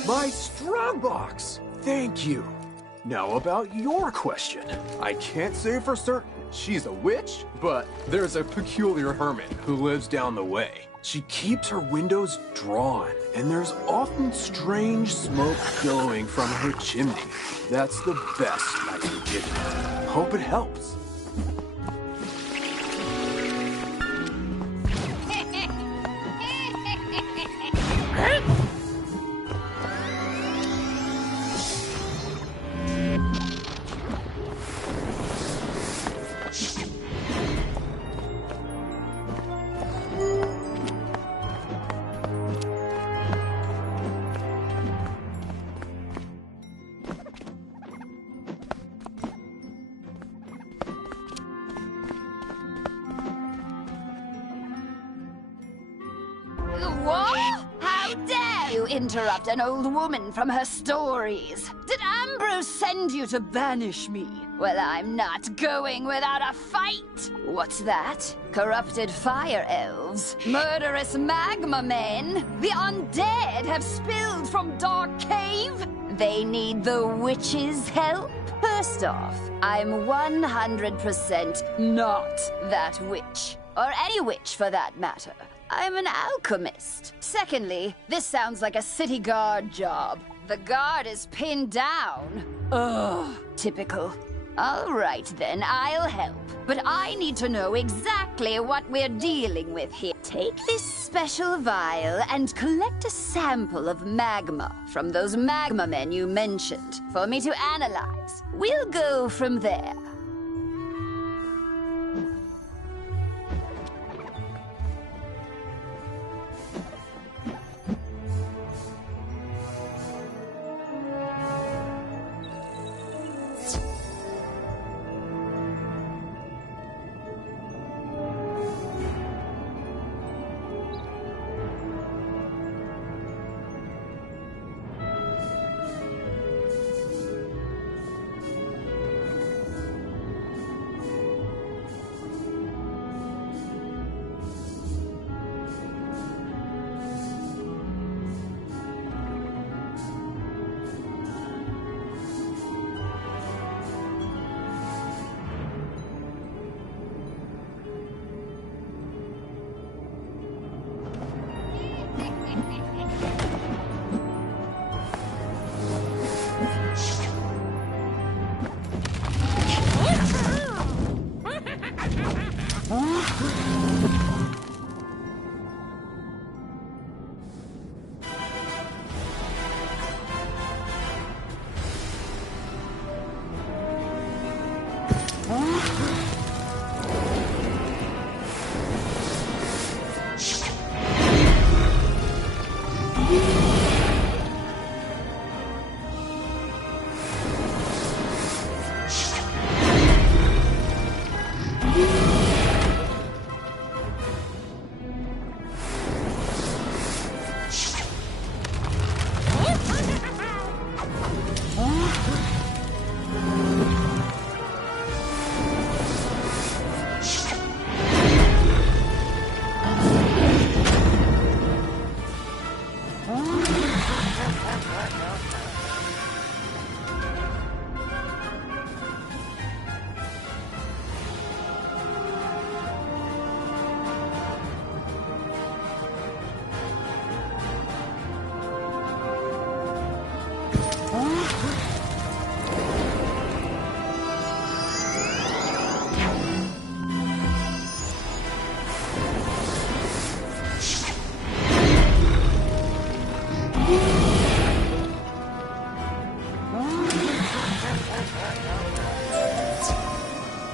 My strongbox! Thank you. Now about your question. I can't say for certain she's a witch, but there's a peculiar hermit who lives down the way. She keeps her windows drawn, and there's often strange smoke billowing from her chimney. That's the best I can give you. Hope it helps. What? How dare you interrupt an old woman from her stories? Did Ambrose send you to banish me? Well, I'm not going without a fight. What's that? Corrupted fire elves? Murderous magma men? The undead have spilled from Dark Cave? They need the witch's help? First off, I'm 100% not that witch. Or any witch for that matter. I'm an alchemist. Secondly, this sounds like a city guard job. The guard is pinned down. Ugh, typical. All right then, I'll help. But I need to know exactly what we're dealing with here. Take this special vial and collect a sample of magma from those magma men you mentioned for me to analyze. We'll go from there.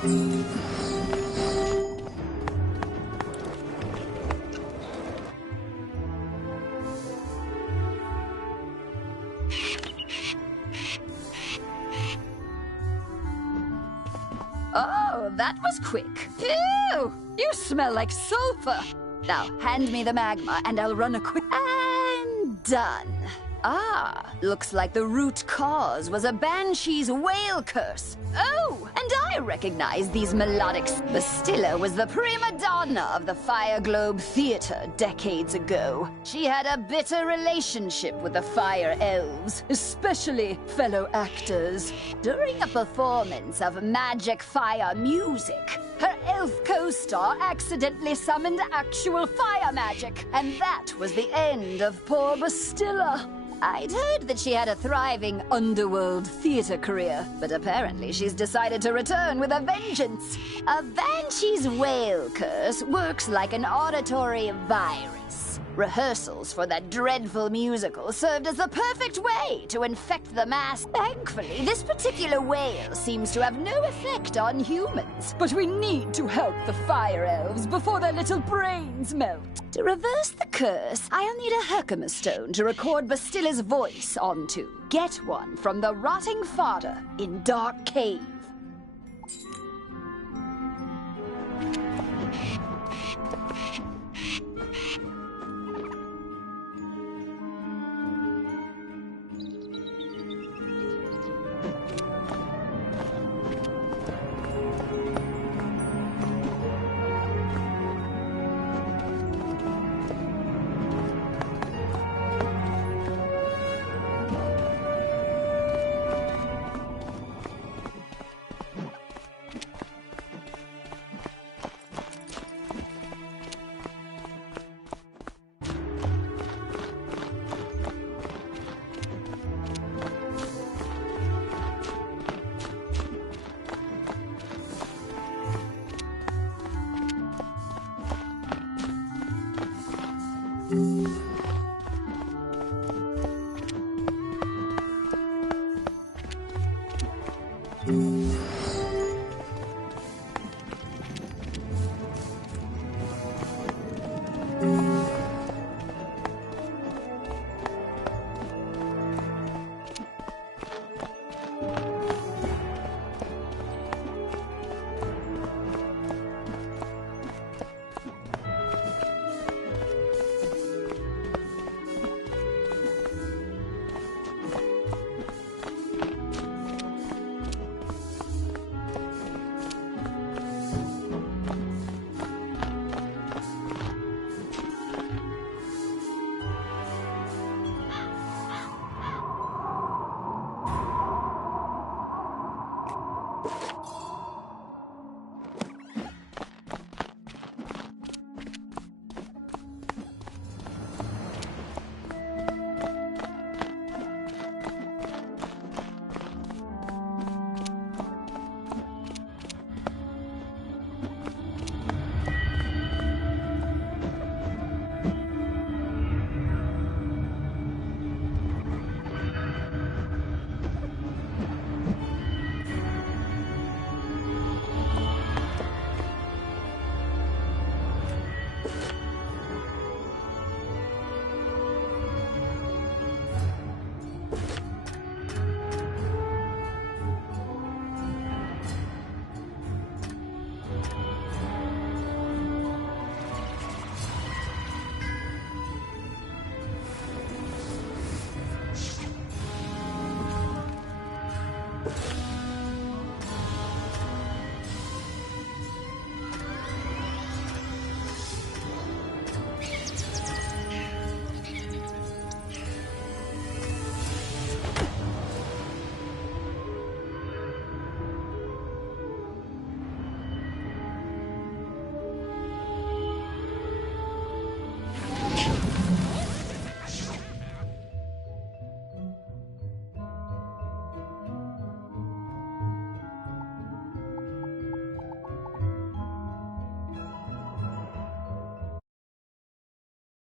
Oh, that was quick. Phew! You smell like sulfur. Now, hand me the magma and I'll run a quick... And done. Ah, looks like the root cause was a banshee's whale curse. Oh, and I recognize these melodics. Bastilla was the prima donna of the Fire Globe Theater decades ago. She had a bitter relationship with the Fire Elves, especially fellow actors. During a performance of magic fire music, her elf co-star accidentally summoned actual fire magic, and that was the end of poor Bastilla. I'd heard that she had a thriving underworld theater career, but apparently she's decided to return with a vengeance. A banshee's whale curse works like an auditory virus. Rehearsals for that dreadful musical served as the perfect way to infect the mass. Thankfully, this particular whale seems to have no effect on humans, but we need to help the fire elves before their little brains melt. To reverse the curse, I'll need a Herkimer stone to record Bastilla's voice onto. Get one from the rotting fodder in Dark Cave.